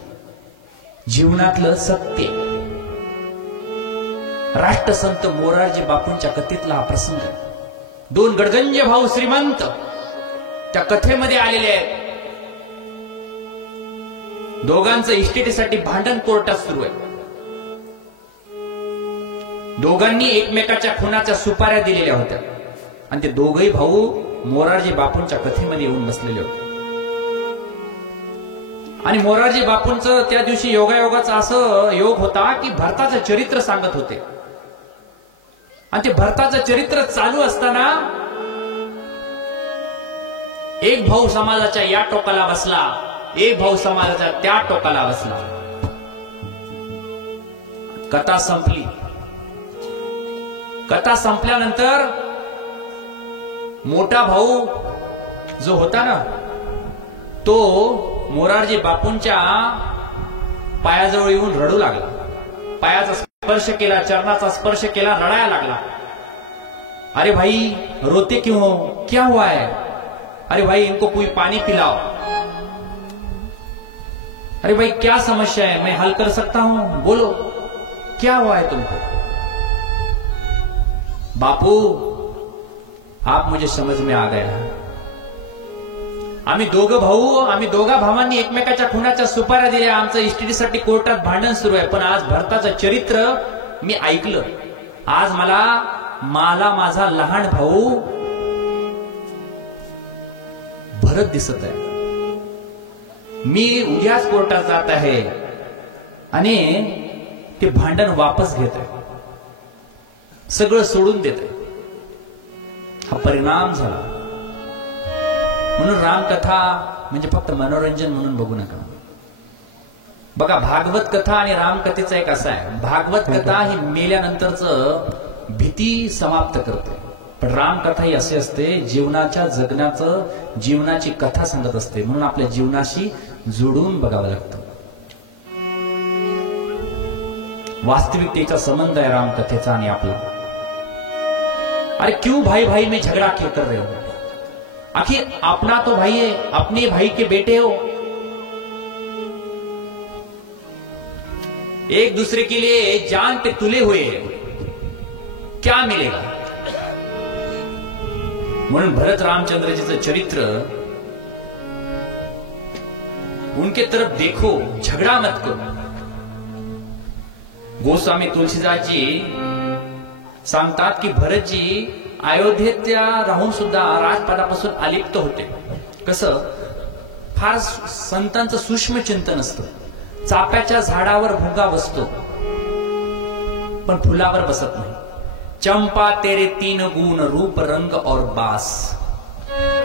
जीवनातलं सत्य. राष्ट्रसंत मोरारजी बापूंच्या कथेतला हा प्रसंग. दोन गडगंज भाऊ श्रीमंत त्या कथेमध्ये आलेले आहेत. दोघांचं इस्टेटीसाठी भांडण कोर्टात सुरू आहे. दोघांनी एकमेकाच्या खुनाच्या सुपाऱ्या दिलेल्या होत्या आणि ते दोघही भाऊ मोरारजी बापूंच्या कथेमध्ये येऊन बसलेले होते. आणि मोरारजी बापूंचं त्या दिवशी योगायोगाचा असं योग होता की भरताचं चरित्र सांगत होते. आणि ते भरताचं चरित्र चालू असताना एक भाऊ समाजाच्या या टोकाला बसला, एक भाऊ समाजाच्या त्या टोकाला बसला. कथा संपली. कथा संपल्यानंतर मोठा भाऊ जो होता ना, तो मोरारजी बापूंच्या पायाजवळ येऊन रडू लागला. पायाचा स्पर्श केला, चरणाचा स्पर्श केला, रडायला लागला. अरे भाई रोते क्यों हो, क्या हुआ है? अरे भाई इनको कोई पानी पिलाओ. अरे भाई क्या समस्या है, मैं हल कर सकता हूं, बोलो क्या हुआ है तुमको? बापू आप मुझे समझ में आ गया. आम्ही दोघा भावांनी एकमेकाच्या खुनाच्या सुपाऱ्या दिल्या. आमचं इस्टेटीसाठी कोर्टात भांडण सुरू आहे. पण आज भरताचं चरित्र मी ऐकलं. आज मला माझा लहान भाऊ भरत दिसत आहे. मी उद्याच कोर्टात जात आहे आणि ते भांडण वापस घेत आहे, सगळं सोडून देत आहे. हा परिणाम झाला. म्हणून रामकथा म्हणजे फक्त मनोरंजन म्हणून बघू नका. बघा भागवत कथा आणि रामकथेचा एक असा आहे, भागवत कथा ही मेल्यानंतरच भीती समाप्त करते, पण रामकथा ही असे असते जीवनाच्या जगण्याचं, जीवनाची कथा सांगत असते. म्हणून आपल्या जीवनाशी जोडून बघावं लागतं. वास्तविकतेचा संबंध आहे रामकथेचा आणि आपला. अरे क्यों भाई भाई में झगड़ा क्यों कर रहे हो? आखिर अपना तो भाई है, अपने भाई के बेटे हो. एक दूसरे के लिए जान पे तुले हुए क्या मिलेगा? म्हणून भरत रामचंद्रजीचं चरित्र, उनके तरफ देखो, झगड़ा मत करो. गोस्वामी तुलसीदास जी सांगतात की भरतजी अयोध्येत राहून सुद्धा राजपदापासून अलिप्त होते. कसं? फार संतांचं सूक्ष्म चिंतन असतं. चाप्याच्या झाडावर भुंगा बसतो पण फुलावर बसत नाही. चंपा तेरे तीन गुण, रूप रंग और बास,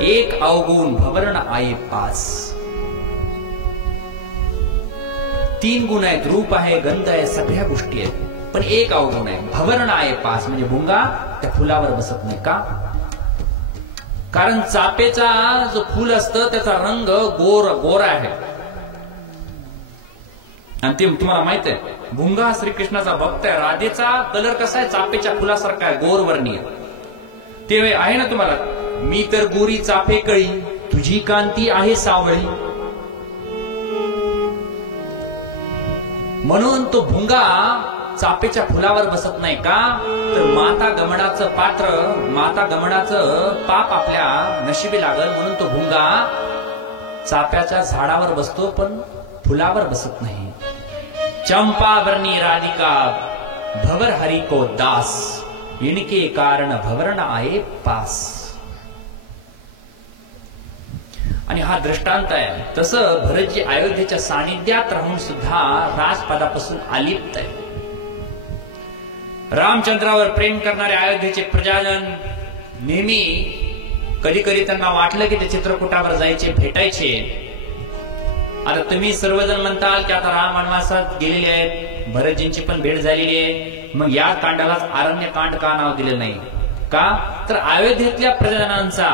एक अवगुण भवरण आये पास. तीन गुण आहेत, रूप आहे, गंध आहे, सगळ्या गोष्टी आहेत, पण एक अवगुण आहे, भवरण आहे पास, म्हणजे भुंगा त्या फुलावर बसत नाही. का? कारण चापेचा जो फुल असतं त्याचा रंग गोरा आहे. आणि ते तुम्हाला माहित आहे, भुंगा श्रीकृष्णाचा भक्त आहे. राधेचा कलर कसा आहे? चापेच्या फुलासारखा आहे, गोरवर्णीय. ते आहे ना तुम्हाला, मी तर गोरी चाफे कळी, तुझी कांती आहे सावळी. म्हणून तो भुंगा चापेच्या फुलावर बसत नाही. का? तर माता गमनाचं पात्र, माता गमनाचं पाप आपल्या नशिबी लागल म्हणून तो भुंगा चाप्याच्या झाडावर बसतो पण फुलावर बसत नाही. चंपा वर्णी राधिका भवर हरि को दास, इनके कारण भवरण आये पास. आणि हा दृष्टांत आहे. तसं भरतजी अयोध्येच्या सानिध्यात राहून सुद्धा राजपदापासून अलिप्त आहे. रामचंद्रावर प्रेम करणारे अयोध्येचे प्रजाजन नेहमी कधी कधी त्यांना वाटलं की ते चित्रकूटावर जायचे, भेटायचे. आता तुम्ही सर्वजण म्हणताल की आता राम वनवासात गेलेले आहेत, भरतजींची पण भेट झालेली आहे, मग या कांडालाच अरण्यकांड का नाव दिले नाही? का? तर अयोध्येतल्या प्रजाजनांचा,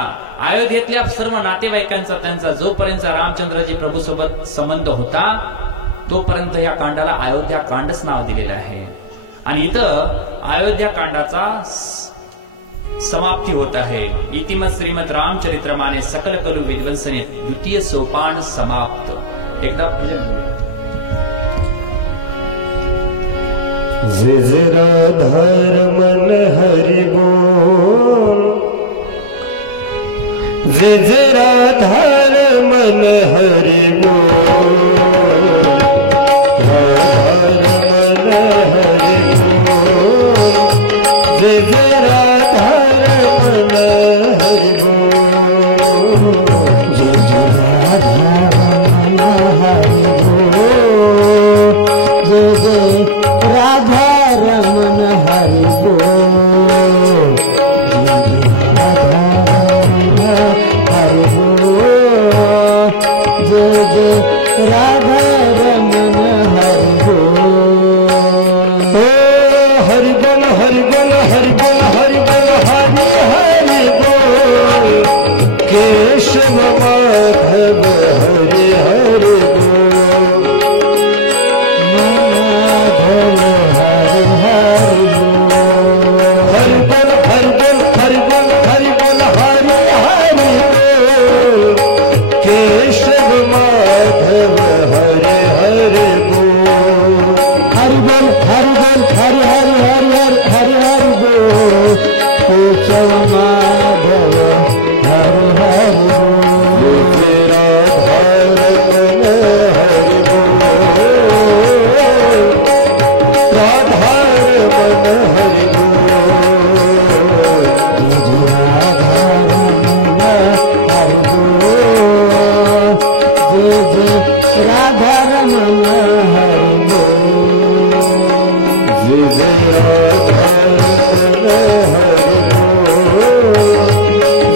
अयोध्येतल्या सर्व नातेवाईकांचा, त्यांचा जोपर्यंत रामचंद्रजी प्रभू सोबत संबंध होता तोपर्यंत या कांडाला अयोध्या कांडच नाव दिलेलं आहे. आणि इथं अयोध्या कांडाचा समाप्ती होत आहे. इतिमत श्रीमद रामचरित्रमाने सकल कलु विध्वंसने द्वितीय सोपान समाप्त. एकदा जिजराधार मन हरि बोल, जिजराधार मन हरि बोल, राधार मन हरि बोल, जिजराधार मन हरि बोल, जिजराधार मन हरि हरि बोल हरि बोल हरि बोल हरि बोल हरि हरि बोल केशव माधव हरि हरि बोल माधव हरि हरि बोल हरि बोल हरि बोल हरि बोल हरि बोल हरि हरि बोल केशव माधव हरि हरि बोल हरि बोल हरि बोल हरि हरि हरि हरि हरि बोल केशव माधव हरि हरि बोल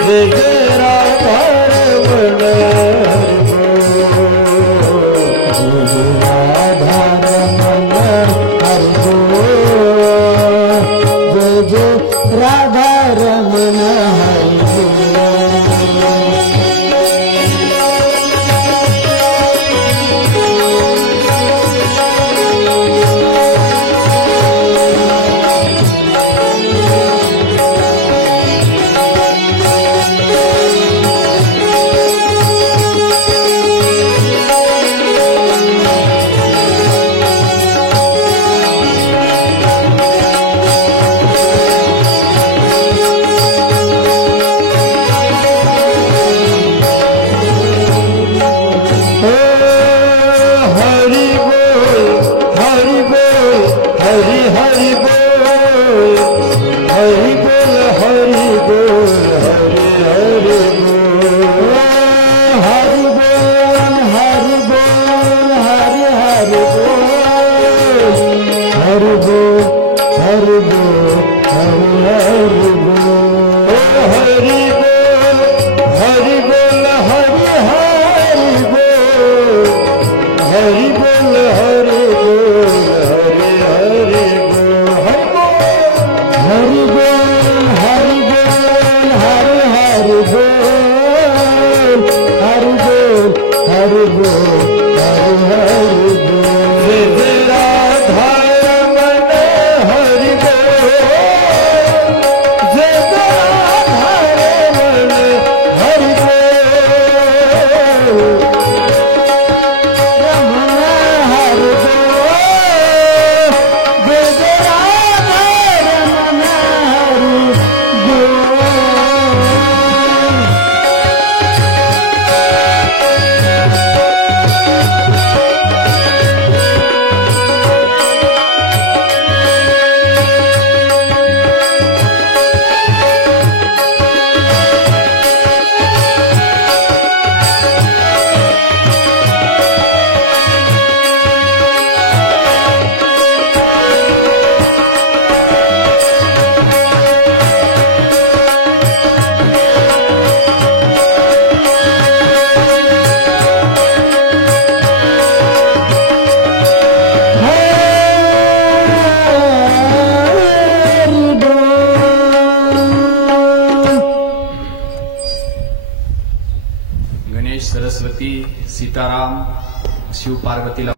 तेरा धार मन हरि बोल राधार मन हरि बोल राधारमण हरि बोल जय जय राधारमण हरि बोल जय जय राधारमण हरि बोल जय जय राधारमण हरि बोल जय जय राधारमण हरि गणेश, सरस्वती, सीताराम, शिव पार्वतीला